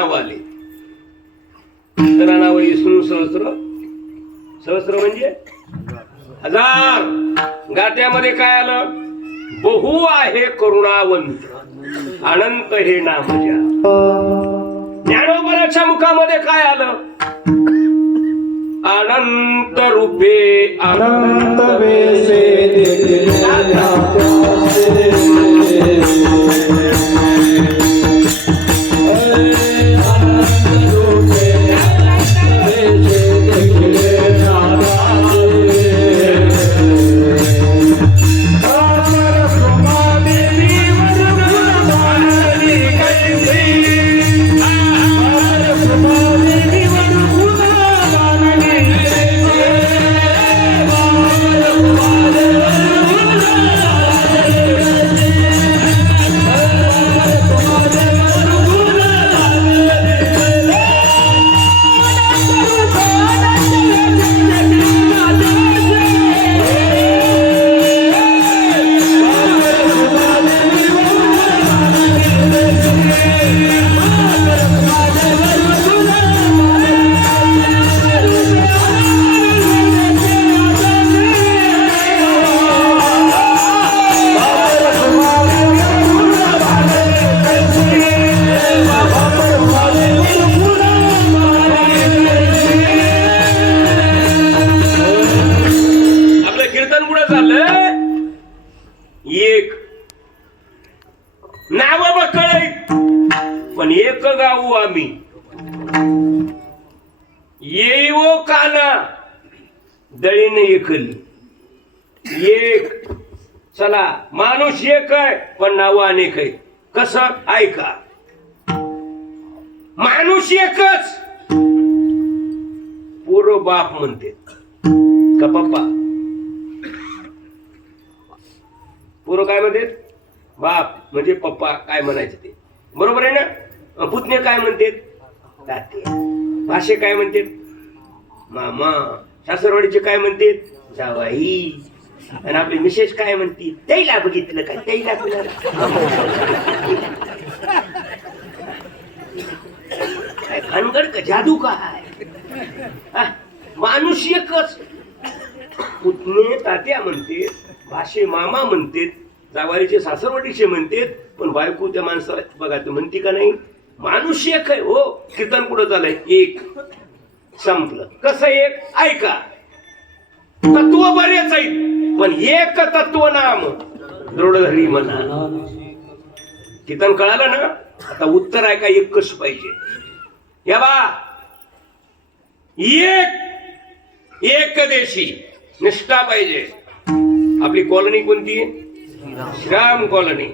नाव आले. कीर्तनावळी विष्णू सहस्र, सहस्र म्हणजे हजार. गात्यामध्ये काय आलं? बहु आहे करुणावंत, अनंत हे नाम ज्या. ज्ञानोबराच्या मुखामध्ये काय आलं? अनंत रूपे अनंत वेसे एक नाव बकळीत पण एक गाऊ आम्ही. येवो काना दळीने एकली. एक चला माणूस एक आहे पण नाव अनेक आहे. कसं? ऐका. माणूस एकच, पोरं बाप म्हणते का पप्पा? पोरं काय म्हणते? बाप म्हणजे पप्पा काय म्हणायचं ते बरोबर आहे ना. पुतणे काय म्हणते? तात्या. भाषे काय म्हणते? मामा. सासरवाडीचे काय म्हणते? जावाई. आणि आपली मिसेस काय म्हणते? त्याला बघितलं का? त्याला काय भानगड का जादू काय? माणूस एकच. पुतणे तात्या म्हणते, भाषे मामा म्हणते, जावारीचे सासरवाडीचे म्हणते, पण बायको त्या माणसाला बघा म्हणते का नाही? माणूस एक आहे हो. कीर्तन कुठं चालय? एक. संपलं. कसं एक? ऐका. तत्व बरेच आहेत पण एक तत्व नाम दृढधरी म्हणा. कीर्तन कळालं ना? आता उत्तर आहे का? एकच पाहिजे. या बा एक देशी निष्ठा पाहिजे. आपली कॉलनी कोणती? श्रीराम कॉलनी.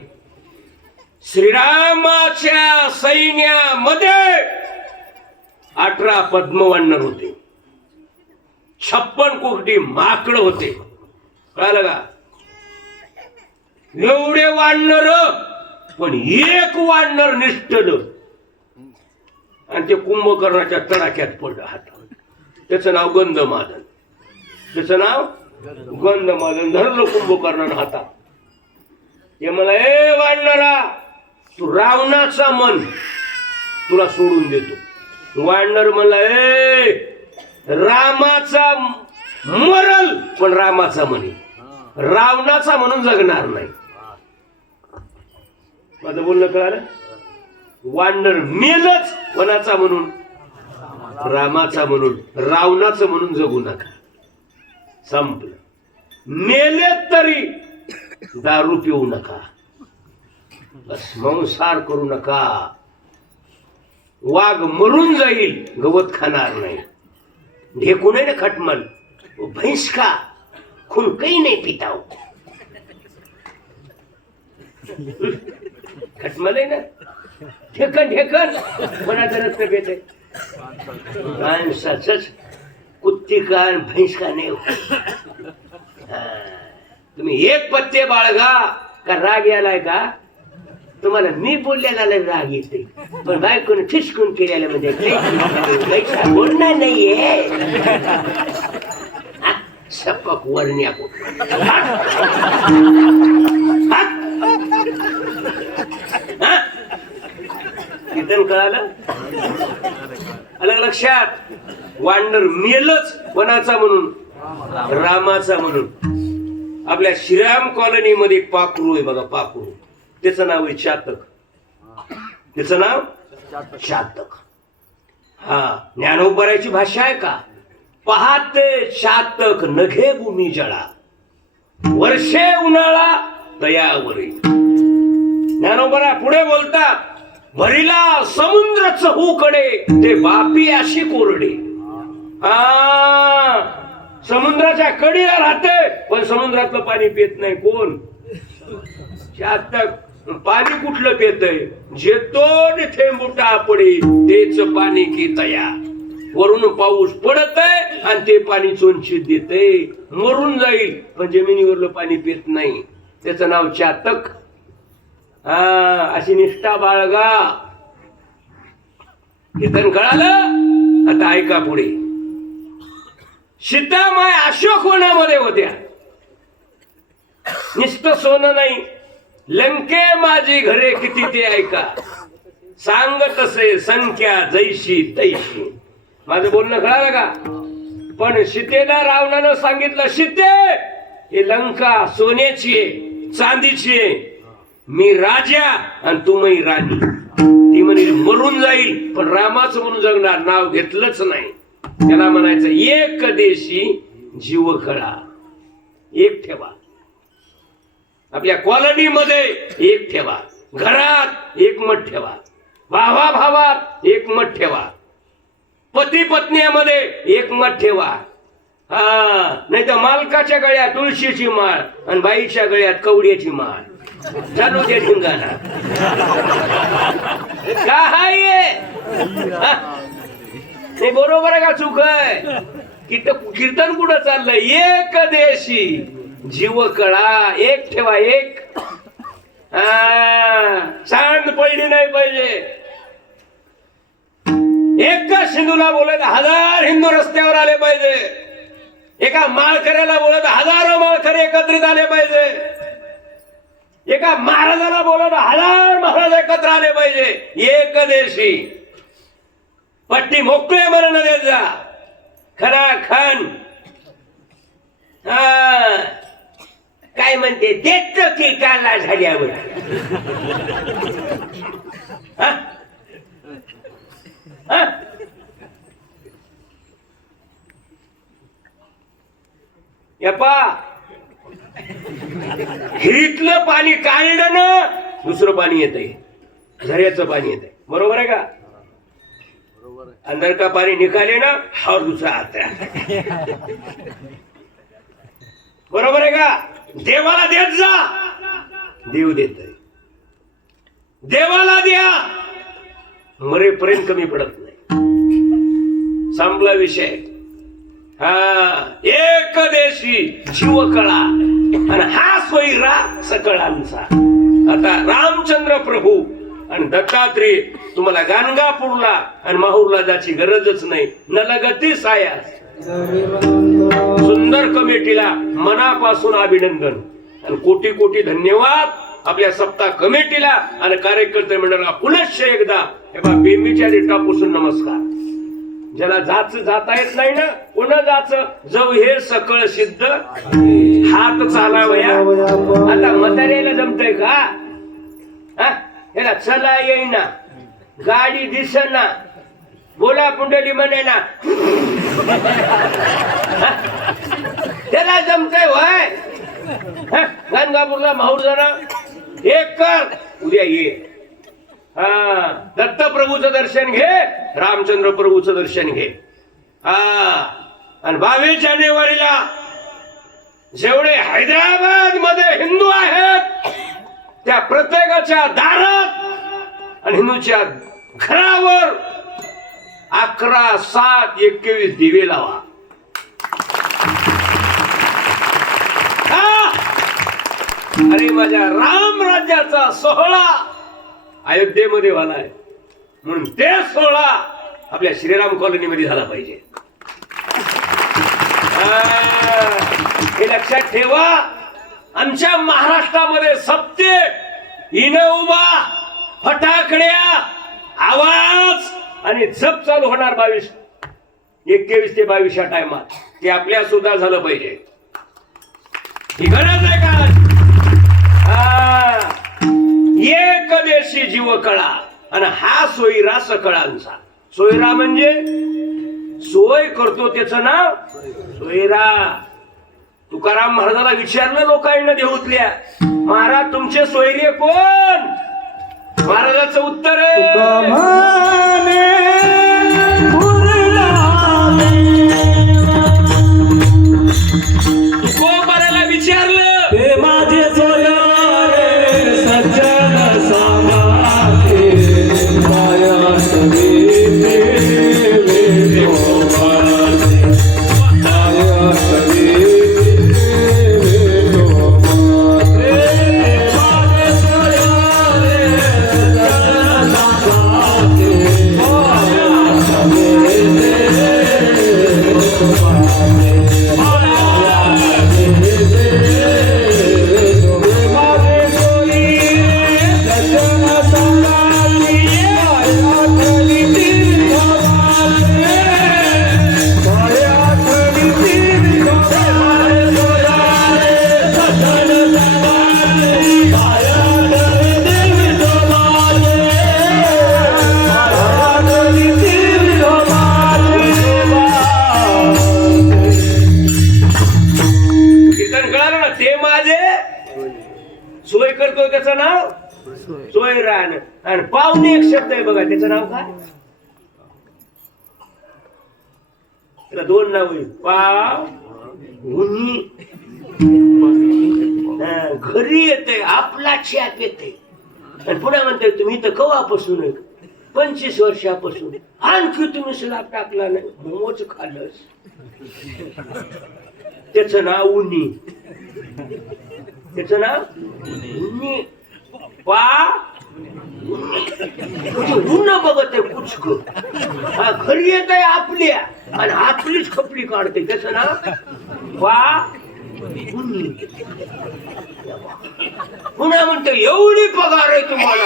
श्रीरामाच्या सैन्यामध्ये 18 पद्मवानर होते, 56 कोकटी माकड होते. कळालं का? एवढे वानर पण एक वानर निष्ठल आणि ते कुंभकर्णाच्या तडाख्यात पडलं हातात. त्याचं नाव गंधमादन. त्याचं नाव गंधमादन. धरलं कुंभकर्णानं हातात. ते मला, ए वानरा, तू रावणाचा मन तुला सोडून देतो. वानर म्हणला, ए रामाचा मरल पण रामाचा म्हणे, रावणाचा म्हणून जगणार नाही. माझं बोलणं कळालं? वानर मेलच कोणाचा म्हणून? रामाचा म्हणून. रावणाचं म्हणून जगू नका. संपलं. मेले तरी दारू पिऊ नका, संसार करू नका. वाघ मरून जाईल, गवत खाणार नाही. ढेकू नाही ना खटमल, भैंस का खून काही नाही पिताव. खटमल आहे ना, ढेकन ढेकन कोणाचं रक्त पेत. माणसाच कुत्ती का भैंस का नाही. तुम्ही एक पत्ते बाळगा का राग यालाय का? तुम्हाला मी बोललेला राग येते पण बायकोने ठिसकून केलेला म्हणजे बोलणार नाहीये. सपक वरण्या कीर्तन कळालं? अलग लक्षात. वानर मेलच कोणाचा म्हणून, रामाचा म्हणून. आपल्या श्रीराम कॉलनी मध्ये एक पाखरू आहे बघा, पाखरू. त्याचं नाव आहे चातक. त्याचं नाव चातक. हा, ज्ञानोबराची भाषा आहे का? पहाते चातक नघे भूमी जळा, वर्षे उन्हाळा दयावरी. ज्ञानोबरा पुढे बोलतात, भरिला समुद्र चहूकडे ते बापी अशी कोरडे. समुद्राच्या कडेला राहते पण समुद्रातलं पाणी पित नाही. कोण? चातक. पाणी कुठलं पितय? जेतो थेंबुटा पडे तेच पाणी की तया. वरून पाऊस पडत आहे आणि ते पाणी चोंचीत देते. मरून जाईल पण जमिनीवरलं पाणी पित नाही. त्याचं नाव चातक. अशी निष्ठा बाळगा. कीर्तन कळालं? आता ऐका पुढे. सीतामाय अशोक वनामध्ये होत्या. नुसतं सोनं नाही, लंके माझी घरे किती ते ऐका. सांगत असे संख्या जैशी तैशी. माझं बोलणं कळालं का? पण सीतेला रावणानं सांगितलं, सीते हे लंका सोन्याची आहे, चांदीची आहे. मी राजा आणि तुम्ही राणी. ती म्हणे मरून जाईल पण रामाचं म्हणून जगणार. नाव घेतलंच नाही. त्याला म्हणायचं एक देशी जीव कळा. एक ठेवा. आपल्या कॉलनी मध्ये एक ठेवा. घरात एक मत ठेवा. भावा भावात एक मत ठेवा. पती पत्नीमध्ये एक मत ठेवा. नाही तर मालकाच्या गळ्यात तुळशीची माळ आणि बाईच्या गळ्यात कवड्याची माळ. चालू दे धिंगाणा. काय नाही, बरोबर आहे का चूक आहे? कीर्तन कुठं चाललंय? एक देशी जीव कळा. एक ठेवा. एक. सांड पडली नाही पाहिजे. एका सिंधूला बोलत 1000 हिंदू रस्त्यावर आले पाहिजे. एका माळकऱ्याला बोलत हजारो माळकरी एकत्रित आले पाहिजे. एका महाराजाला बोलत 1000 महाराज एकत्र आले पाहिजे. एक देशी. पट्टी मोकळे मरण देत जा. खरा खान काय म्हणते, देत की काला झाल्यावर. यपा हिरीतलं पाणी काढलं ना दुसरं पाणी येतंय. झऱ्याचं पाणी येतंय. बरोबर आहे का? अंदर का पाणी निकाले ना और दूसरा आता है. बरोबर आहे का? देवाला देत जा, देव देतोय. देवाला द्या, मरेपर्यंत कमी पडत नाही. संपला विषय. एक देशी जीव कळा आणि हा सोयरा सकळांचा. आता रामचंद्र प्रभू आणि दत्तात्रेय तुम्हाला गाणगापूरला आणि माहूरला जायची गरजच नाही. नलगती सायास. सुंदर कमिटीला मनापासून अभिनंदन आणि कोटी कोटी धन्यवाद आपल्या सप्ताह कमिटीला आणि कार्यकर्ते मंडळाला. पुनश्च एकदा बेंबीच्या रेटापासून नमस्कार. ज्याला जाता येत नाही ना, पुन्हा जायचं जव हे सकळ सिद्ध हात चालावया. आता म्हाताऱ्याला जमतय का? याला चला येईना, गाडी दिसना, बोला कुंडली म्हणे ना, त्याला जमतय वय. गाणगापूरला माहूर जाणं एक कर, उद्या ये. दत्त प्रभूचं दर्शन घे, रामचंद्र प्रभूचं दर्शन घे. आणि 22 जानेवारीला जेवढे हैदराबाद मध्ये हिंदू आहेत त्या प्रत्येकाच्या दारात आणि हिंदूच्या घरावर 11, 7, 21 दिवे लावा. अरे माझ्या राम राज्याचा सोहळा अयोध्येमध्ये व्हालाय म्हणून ते सोहळा आपल्या श्रीराम कॉलनी मध्ये झाला पाहिजे. हे लक्षात ठेवा. आमच्या महाराष्ट्रामध्ये सप्ते, इनोबा, फटाकड्या, आवाज आणि जप चालू होणार 21 ते 22 या टायमात. ते आपल्या सुद्धा झालं पाहिजे. ही गरज आहे का? एक देशी जीव कळा आणि हा सोयरा सकळांचा. सोयरा म्हणजे सोय करतो त्याचं नाव सोयरा. तुकाराम महाराजाला विचारलं लोकांना देऊतल्या, महाराज तुमचे सोयरे कोण? महाराजाचं उत्तर आहे तुकोबाराला विचारलं, ते माझे सोयरे सज्जन समाजे माया सवेते वेदोमाते माया सवेते वेदोमाते माझे सोयरे सज्जन समाजे माया सवेते वेदोमाते सोय करतो त्याचं नाव सोयरान. आणि पाहुणे एक शब्द आहे बघा, त्याचं नाव काय? त्याला 2 नाव आहे, पाहुणी. घरी येते आपला छाप येते आणि पुन्हा म्हणते तुम्ही तर कवापासून 25 वर्षापासून आणखी तुम्ही स्लॅब टाकला नाही, मोमोच खाल्लंस. त्याचं नाव उन्नी. त्याचं नाव उन्नी. उन्न बघत आहे कुचक. हा घरी येत आहे आपल्या आणि आपलीच खपली काढते. त्याचं नाव उन्नी. पुन्हा म्हणतो एवढी पगार आहे तुम्हाला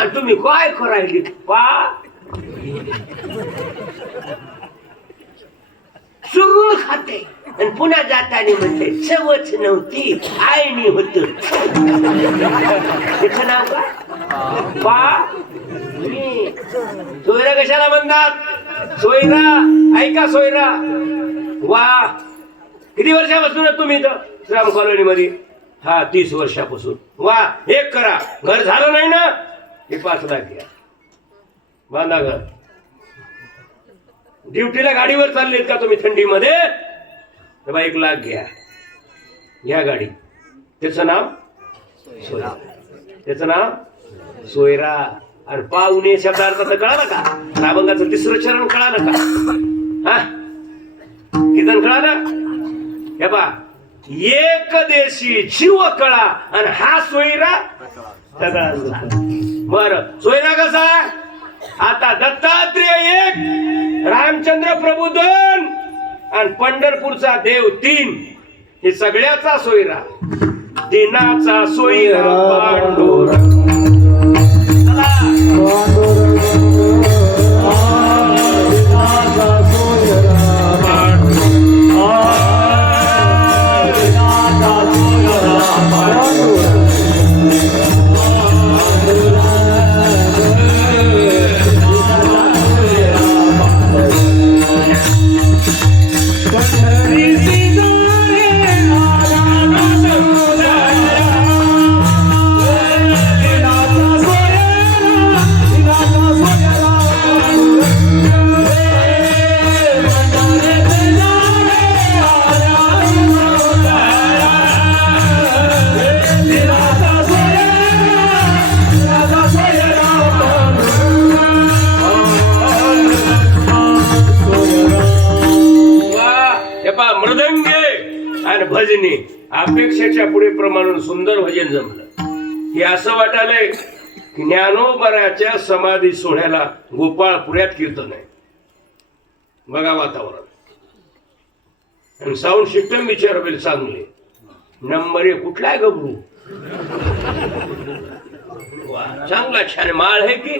आणि तुम्ही काय करायली? सुरू खाते आणि पुन्हा जाताना म्हणते चवच नव्हती आईनी होत. त्याचं नाव का? सोयरा कशाला म्हणतात? सोयरा ऐका सोयरा. वा किती वर्षापासून तुम्ही इथं श्राम कॉलनी मध्ये? हा 30 वर्षापासून. वा एक करा, घर झालं नाही ना हे 5 लाख घ्या, बांधा घर. ड्युटीला गाडीवर चाललेत का तुम्ही थंडीमध्ये? 1 लाख घ्या, घ्या गाडी. त्याचं नाव सोयरा. त्याचं नाव सोयरा. आणि पाहुणे शब्दार्थ कळालं का? राभंगाचं 3रं चरण कळालं का? हा कीर्तन कळालं? हे पा एक देशी जीव कळा आणि हा सोयरा सगळा. बर सोयरा कसा? आता दत्तात्रेय 1, रामचंद्र प्रभू 2 आणि पंढरपूरचा देव 3. हे सगळ्याचा सोयरा. दिनाचा सोयरा पांडुरंग. भजने अपेक्षेच्या पुढे प्रमाण सुंदर भजन जमलं. हे असं वाटालंय की ज्ञानोबराच्या समाधी सोहळ्याला गोपाळपुऱ्यात कीर्तन आहे. बघा वातावरण आणि साऊंड सिस्टम विचारवेल चांगले. नंबर 1 कुठला आहे गबरू? चांगला छान माळ आहे की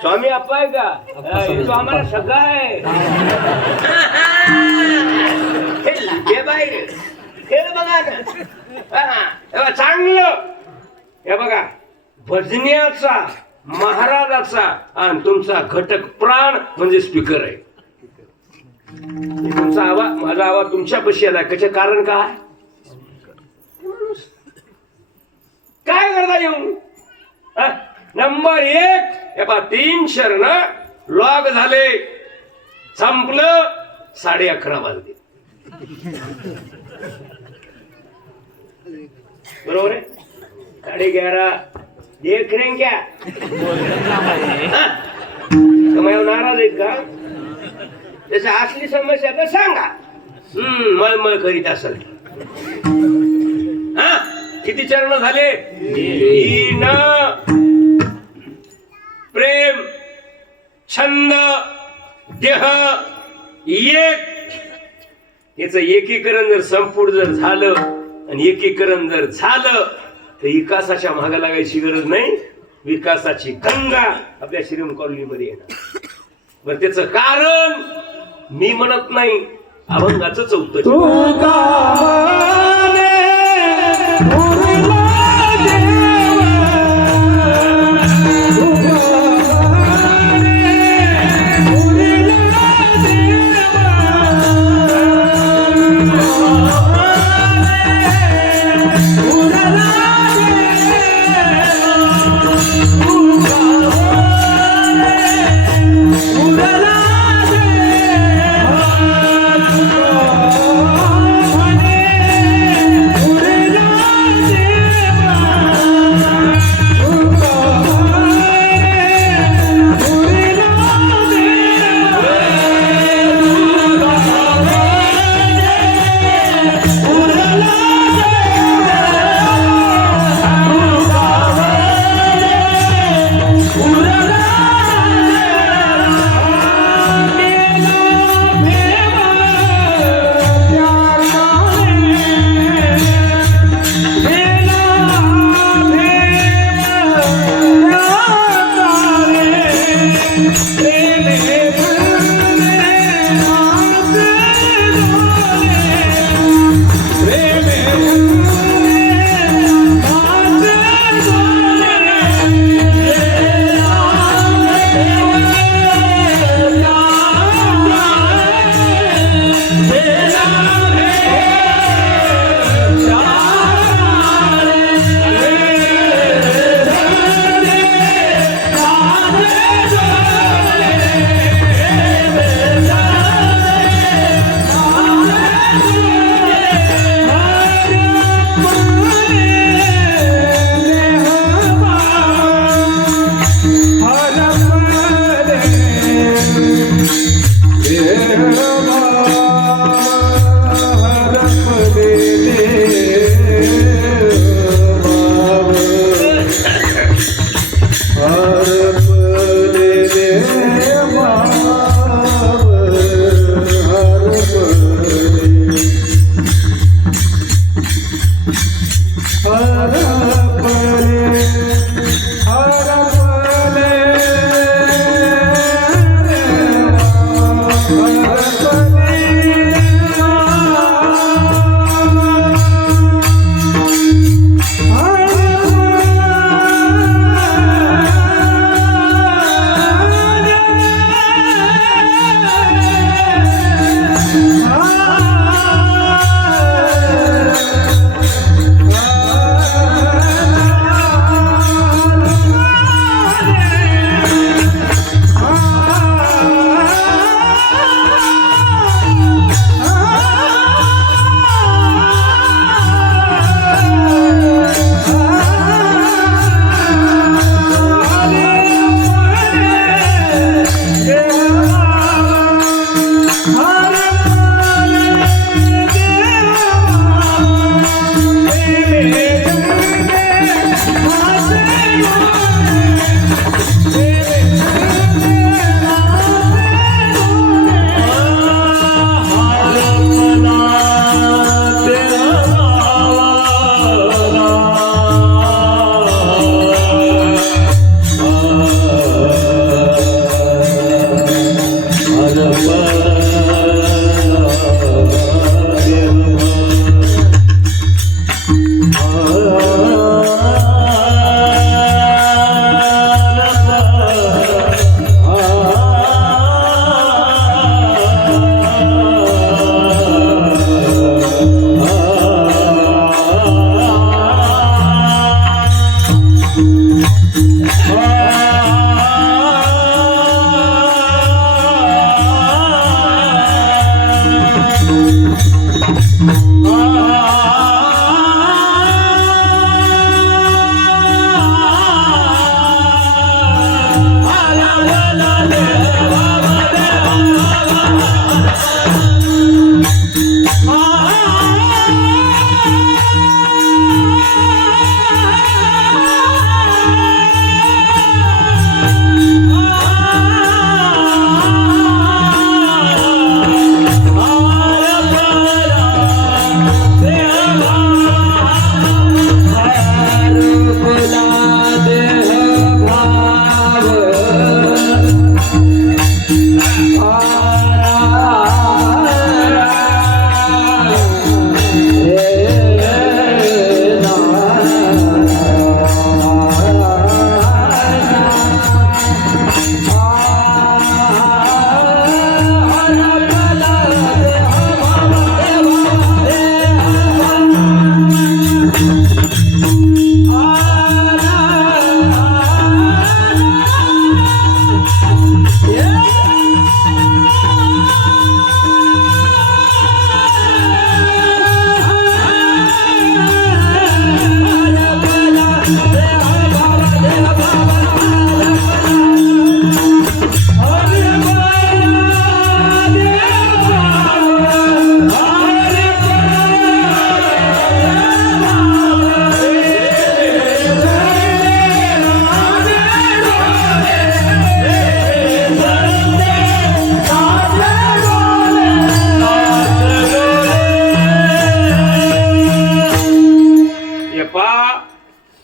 स्वामी अप्पा आहे का हे तो आम्हाला सगळा आहे हे बाई खेळ बघा ना हा, चांगलं हे बघा भजन्याचा महाराजाचा आणि तुमचा घटक प्राण म्हणजे स्पीकर आहे तुमचा आवाज माझा आवाज तुमच्या पशी आला त्याचे कारण काय काय करता येऊन नंबर 1 हे 3 शरण लॉग झाले संपलं 11:30 वाजले बरोबर आहे 11:30 देख रहे हैं क्या तुम्हाला नाराज आहेत का त्याची असली समस्या तर सांगा मळमळ करीत असेल हा किती चरण झाले 3 प्रेम छंद देह एक याचं एकीकरण जर संपूर्ण जर झालं आणि एकीकरण जर झालं तर विकासाच्या मागे लागायची गरज नाही विकासाची गंगा आपल्या श्रीराम कॉलनीमध्ये येणार बरं त्याचं कारण मी म्हणत नाही अभंगाचं 4 Yeah.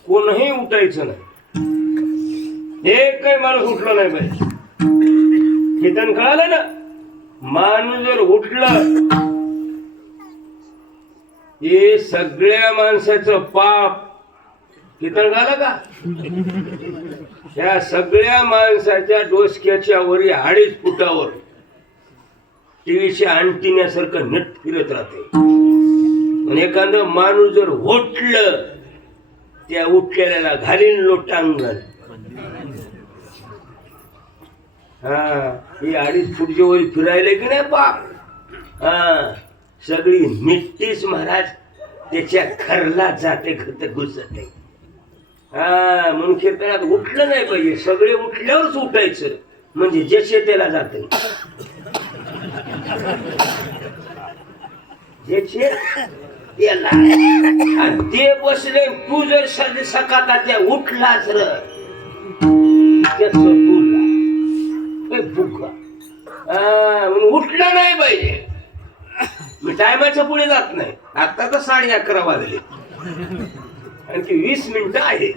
कोणही उठायचं नाही, एक काही माणूस उठला नाही पाहिजे. कीर्तन कळालं ना, माणूस जर उठलं हे सगळ्या माणसाचं पाप. कीर्तन कळालं का? या सगळ्या माणसाच्या डोसक्याच्या वरी 2.5 फुटावर टीव्हीच्या अंटिन्यासारखं नेट फिरत राहते. आणि एखादं माणूस जर उठलं त्या उठलेल्याला घालीन लोटांगण. हा, हे 2.5 फूटच्या वरी फिरायला की नाही पाप. हा, सगळी मिट्टीच महाराज त्याच्या खरला जाते, खत घुसते. हा, म्हणून कीर्तनात उठलं नाही पाहिजे, सगळे उठल्यावरच उठायचं, म्हणजे जसे त्याला जाते. ज्याचे त्याला. आणि ते बसले, तू जर सकाता त्या उठलाच र त्याच तुला भुका. म्हणून उठलं नाही पाहिजे. मी टायमाच्या पुढे जात नाही. आता तर 11:30 वाजले, आणखी 20 मिनिटं आहे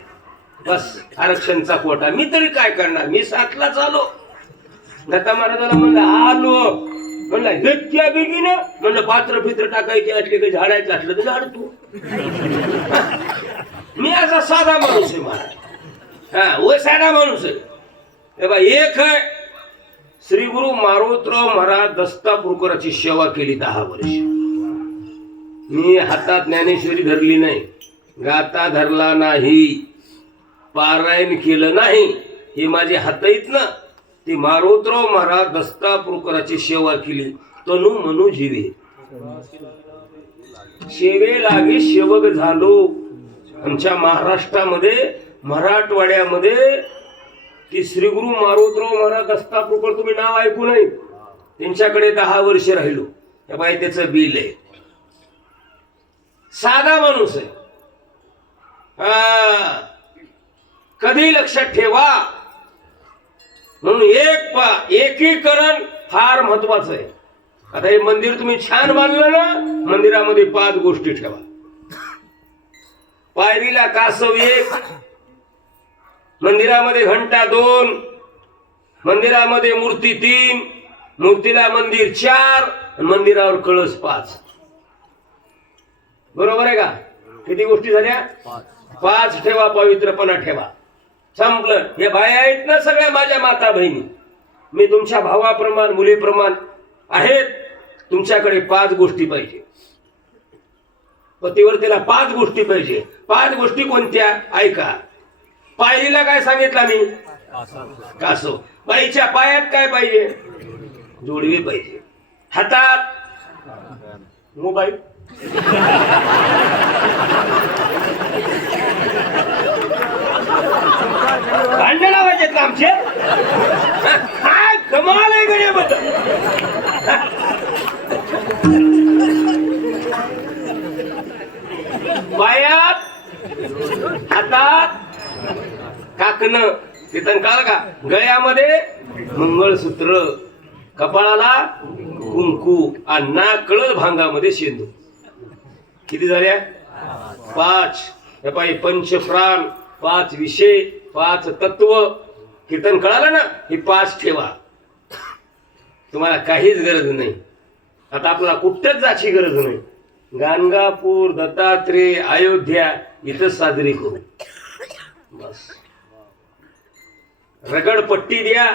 बस आरक्षणचा कोटा. मी तरी काय करणार, मी 7ला चालो. दत्ता महाराजाला म्हणलं आलो, म्हणलं इतक्या बेगीनं, म्हणलं पात्र फित्र टाकायचे असले काही झाडायचं असलं तर झाड तू. मी असा साधा माणूस आहे महाराज. हा, व साधा माणूस आहे. एक आहे, श्री गुरु मारोतराव महाराज दस्तापूरकरांची सेवा केली 10 वर्ष. मी हातात ज्ञानेश्वरी धरली नाही, गाता धरला नाही, पारायण केलं नाही. हे माझे हात आहेत ना, ती मारोतराव महाराज दस्तापूरकरांची सेवा केली. तनु मनु जीवे सेवे लागे सेवक झालो. आमच्या महाराष्ट्रामध्ये, मराठवाड्यामध्ये ती श्री गुरु मारोतराव महाराज दस्तापूरकर, तुम्ही नाव ऐकू नाही, त्यांच्याकडे 10 वर्ष राहिलो. त्या बाई त्याचं बिल आहे. साधा माणूस आहे. कधी लक्षात ठेवा, म्हणून एकीकरण फार महत्वाचं आहे. आता हे मंदिर तुम्ही छान बांधलं ना, मंदिरामध्ये 5 गोष्टी ठेवा. पायरीला कासव 1, मंदिरामध्ये घंटा 2, मंदिरामध्ये मूर्ती 3, मूर्तीला मंदिर 4, मंदिरावर कळस 5. बरोबर आहे का? किती गोष्टी झाल्या? 5 ठेवा. पवित्रपणा ठेवा. संपलं. हे बाया आहेत ना सगळ्या माझ्या माता बहिणी, मी तुमच्या भावाप्रमाण, मुलीप्रमाण आहेत. तुमच्याकडे 5 गोष्टी पाहिजे. पतिव्रतेला 5 गोष्टी पाहिजे. 5 गोष्टी कोणत्या? ऐका. पायरीला काय सांगितलं मी? कासव. बाईच्या पायात काय पाहिजे? जोडवी पाहिजे. हातात मोबाईल. भांडण लावायचे का आमचे? काय कमाल आहे गड्याबद्दल. पायात, हातात काकणं, कीर्तन काळ का? गळ्यामध्ये मंगळसूत्र, कपाळाला कुंकू, आणि नाकळ भांगामध्ये शेंदूर. किती झाल्या? 5. हे पाय पंचप्राण, 5 विषय, 5 तत्व. कीर्तन कळालं ना? हे 5 ठेवा. तुम्हाला काहीच गरज नाही. आता आपल्याला कुठंच जायची गरज नाही. गाणगापूर, दत्तात्रेय, अयोध्या इथं साजरी करू बस. रगडपट्टी द्या.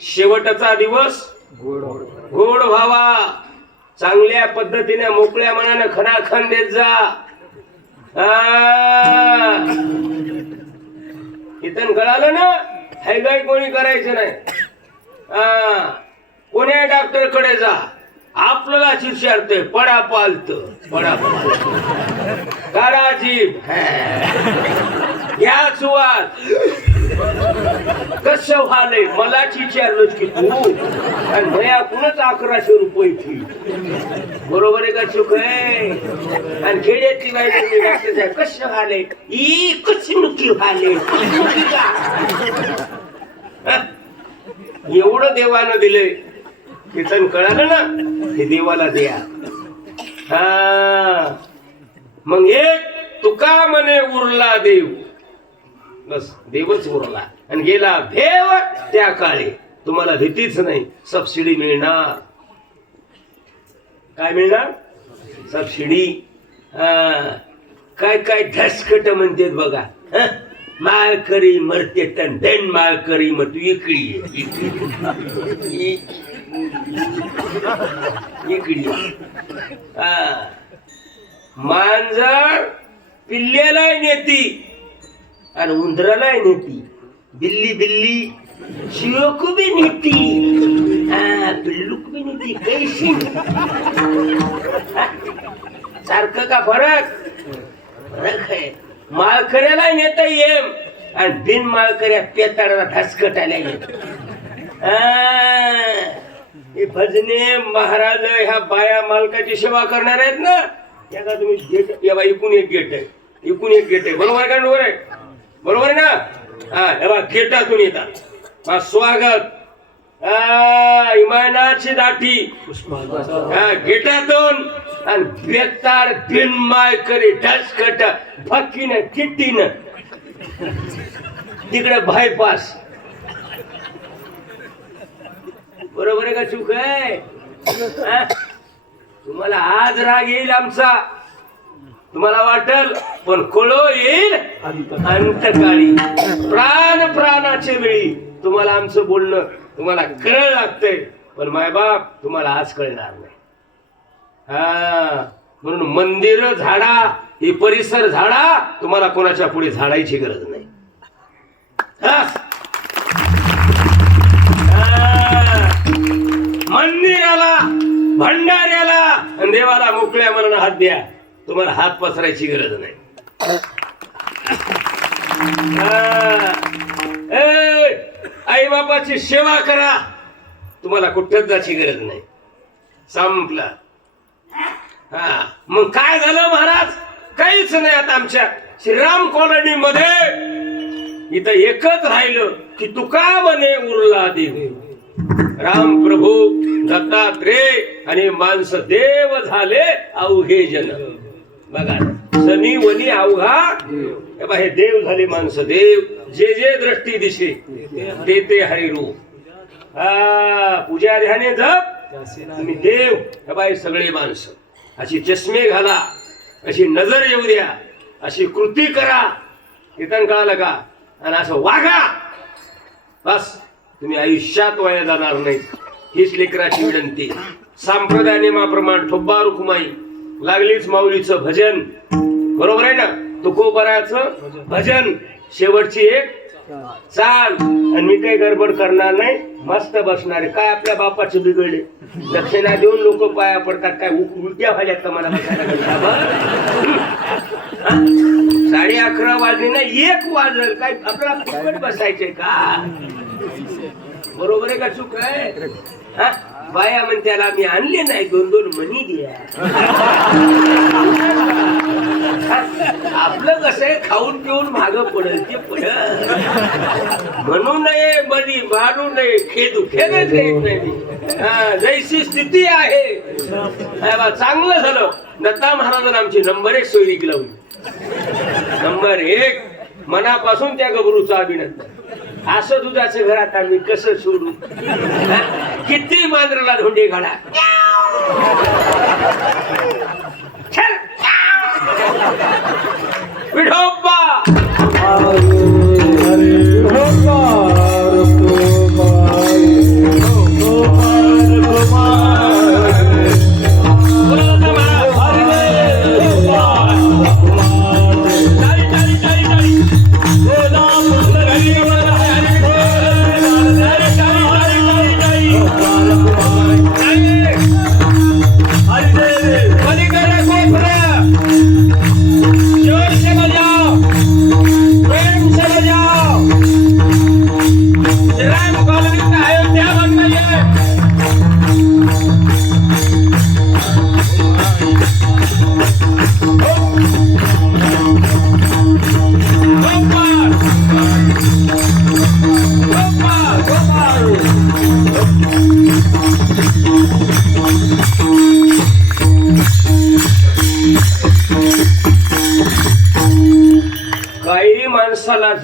शेवटचा दिवस गोड व्हावा. चांगल्या पद्धतीने मोकळ्या मनाने खणाखण देत जा. कीर्तन कळालं ना? हायगाय कोणी करायचं नाही. कोण्या डॉक्टर कडे जा, आपल्याला विचारतोय पडा पालत पडा काढा जीभ घ्या सुवास कसं व्हालंय मला विचारलंच की तू आणि भया कुणच 1100 रुपये फी बरोबर आहे का चुक आहे. आणि खेड्याची बाई डॉक्टर कसं व्हालंय ई कशी नुकी व्हाले एवढं देवानं दिलंय कीर्तन कळालं ना हे देवाला द्या. हा मग एक तुका म्हणे उरला देव बस देवच उरला आणि गेला देव. त्या काळी तुम्हाला भीतीच नाही सबसिडी मिळणार. काय मिळणार सबसिडी. काय काय धसकट म्हणतात बघा. माळकरी मरते तन धन माळकरी मग तू इकडी इकडी. मांजर पिल्ल्यालाही नेती आणि उंदरालाही नेती. बिल्ली बिल्ली शिवकू बी नेती पिल्लूक बी नेती. कैशी सारखं का फरक फरक आहे. माळकऱ्याला नेता येम आणि बिन माळकऱ्या पेताळाला धसकट आल्या हे भजने महाराज ह्या बाया मालकाची सेवा करणार आहेत ना. याला तुम्ही गेट या बाई इकून एक गेट आहे इकून एक गेट आहे बरोबर आहे का बरोबर आहे बरोबर आहे ना. हा हे बा गेटातून येतात स्वागत इमानाची दाटी गेटातून आणि बेताळ बिनमाय करे ढसकट फकीन किट्टीन तिकडे बायपास बरोबर आहे का चूक आहे. तुम्हाला आज राग येईल आमचा तुम्हाला वाटल पण कळो येईल अंतकाळी प्राण प्राणाच्या वेळी तुम्हाला आमचं बोलणं तुम्हाला कळ लागतंय पण मायबाप तुम्हाला आज कळणार नाही. हा म्हणून मंदिर झाडा हे परिसर झाडा तुम्हाला कोणाच्या पुढे झाडायची गरज नाही. मंदिराला भंडाऱ्याला आणि देवाला मोकळ्या मनानं हात द्या तुम्हाला हात पसरायची गरज नाही. आई बापाची सेवा करा तुम्हाला कुठंच जायची गरज नाही. संपलं. हा मग काय झालं महाराज काहीच नाही. आता आमच्या श्रीराम कॉलनी मध्ये इथं एकच राहिलं की तुका म्हणे उरला देव. राम प्रभू दत्तात्रेय आणि माणस देव झाले अवघे जन. बघा सनी वनी अवघा हे देव झाले माणस देव. जे जे दृष्टी दिशे ते ते हरिरूप. पूजा ध्याने जप तुम्ही देव हे बाई सगळे माणसं अशी चष्मे घाला अशी नजर येऊ द्या अशी कृती करा. कीर्तन कळालं का आणि असं वागा बस तुम्ही आयुष्यात वाया जाणार नाही. हीच लेकराची विनंती. संप्रदाय नियमाप्रमाणे ठोब्बा रुक्माई लागलीच माऊलीचं भजन बरोबर आहे ना. तुकोबराचं भजन शेवटची एक चाल आणि मी काही गडबड करणार नाही मस्त बसणार आहे. काय आपल्या बापाचे बिघडले दक्षिणा देऊन लोक पाया पडतात काय उलट्या व्हायल्यात का मला 11:30 वाजले ना 1 वाजल काय आपल्याला फुकट बसायचंय का बरोबर आहे का चूक आहे. बाया म्हणत्याला मी आणले नाही 2-2 मनी द्या. आपलं कसं आहे खाऊन पिऊन माग पडेल ते पडल म्हणू नये बनी मारू नये खेदू खेदच येत नाही. जैसी स्थिती आहे. चांगलं झालं दत्ता महाराजांना आमची नंबर 1 सोयरीक लावली. नंबर 1 मनापासून त्या गबरूचा अभिनंदन. असं दुधाचं घर आता मी कसं सोडू. किती मांजराला धोंडे घाला विठोबा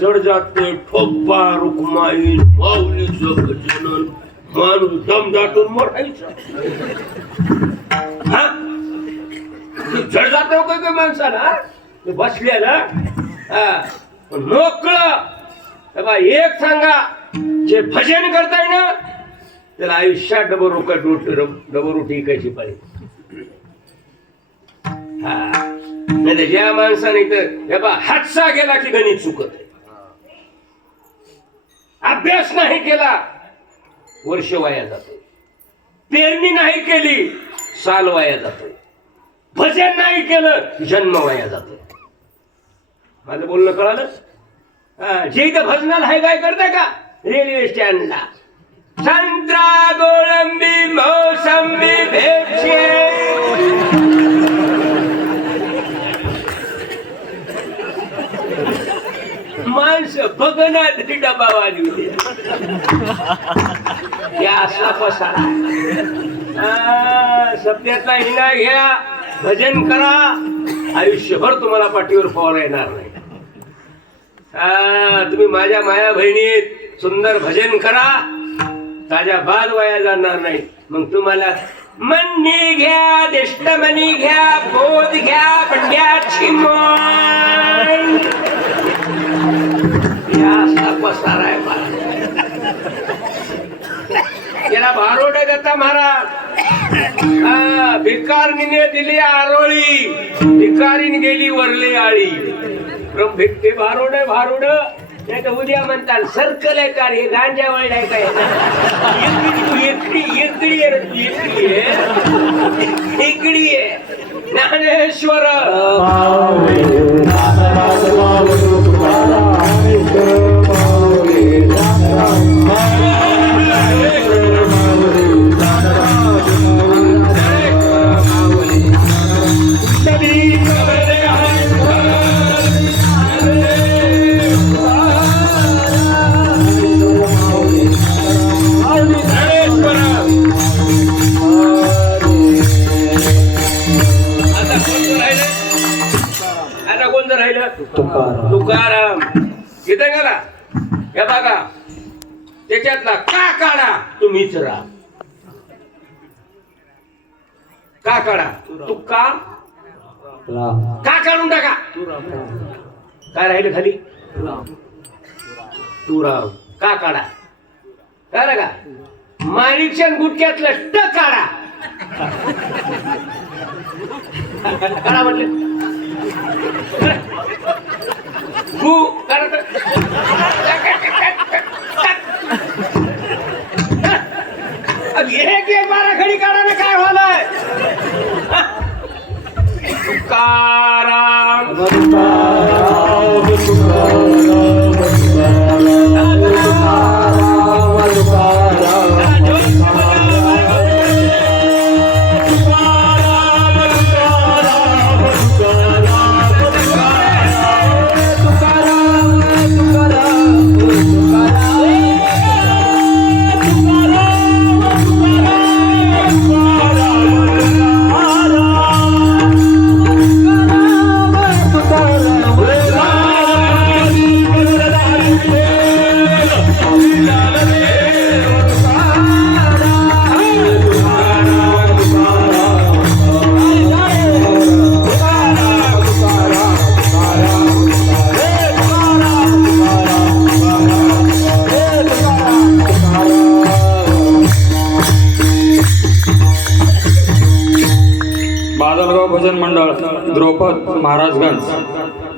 जड जाते ठोपा रुक्माई माऊलीचं गजानन माणूस दम दाटून मरायचं हा जड जात काय माणसाला बसलेला पण मोकळं एक सांगा जे भजन करताय ना त्याला आयुष्यात डबल रोटी कायची पाहिजे हा नाही ज्या माणसाने तर हातसा गेला की गणित चुकत आहे अभ्यास नाही केला वर्ष वाया जातो पेरणी नाही केली साल वाया जातोय भजन नाही केलं जन्म वाया जातो माझं बोलणं कळालं जे इथं भजनाला आहे काय करताय का रेल्वे स्टँडला संत्रा गोळंबी मोसंबी भेटचे माणसं बघणार डबा वाजवली असा पसारा सत्याचा हिना घ्या भजन करा आयुष्यभर तुम्हाला पाठीवर पवार येणार नाही तुम्ही माझ्या माया बहिणीत सुंदर भजन करा ताज्या बाद वाया जाणार नाही मग तुम्हाला मन्नी घ्या दिष्टमणी घ्या बोध घ्या बंड्याची मान पसारा आहे याला भारोड दत्ता महाराज भिकारीने दिली आरोळी भिकारीने गेली वरले आळी भिक्ते भारोड भारोड नाही तर उद्या म्हणतात सर्कल आहे का रे गांजा वळ आहे काय इकडी आहे ज्ञानेश्वर तुकाराम इथे गेला हे बघा त्याच्यातला का काढा तुम्हीच राहा का काढा तुका का काढून टाका काय राहिलं खाली तू राम का काढा काय का माणिकच्या गुटक्यातलं ट काढा काढा म्हटलं एक बारा खडी काढायला काय व्हायलाय तुकाराम बादलगाव भजन मंडळ द्रौपद महाराजगंज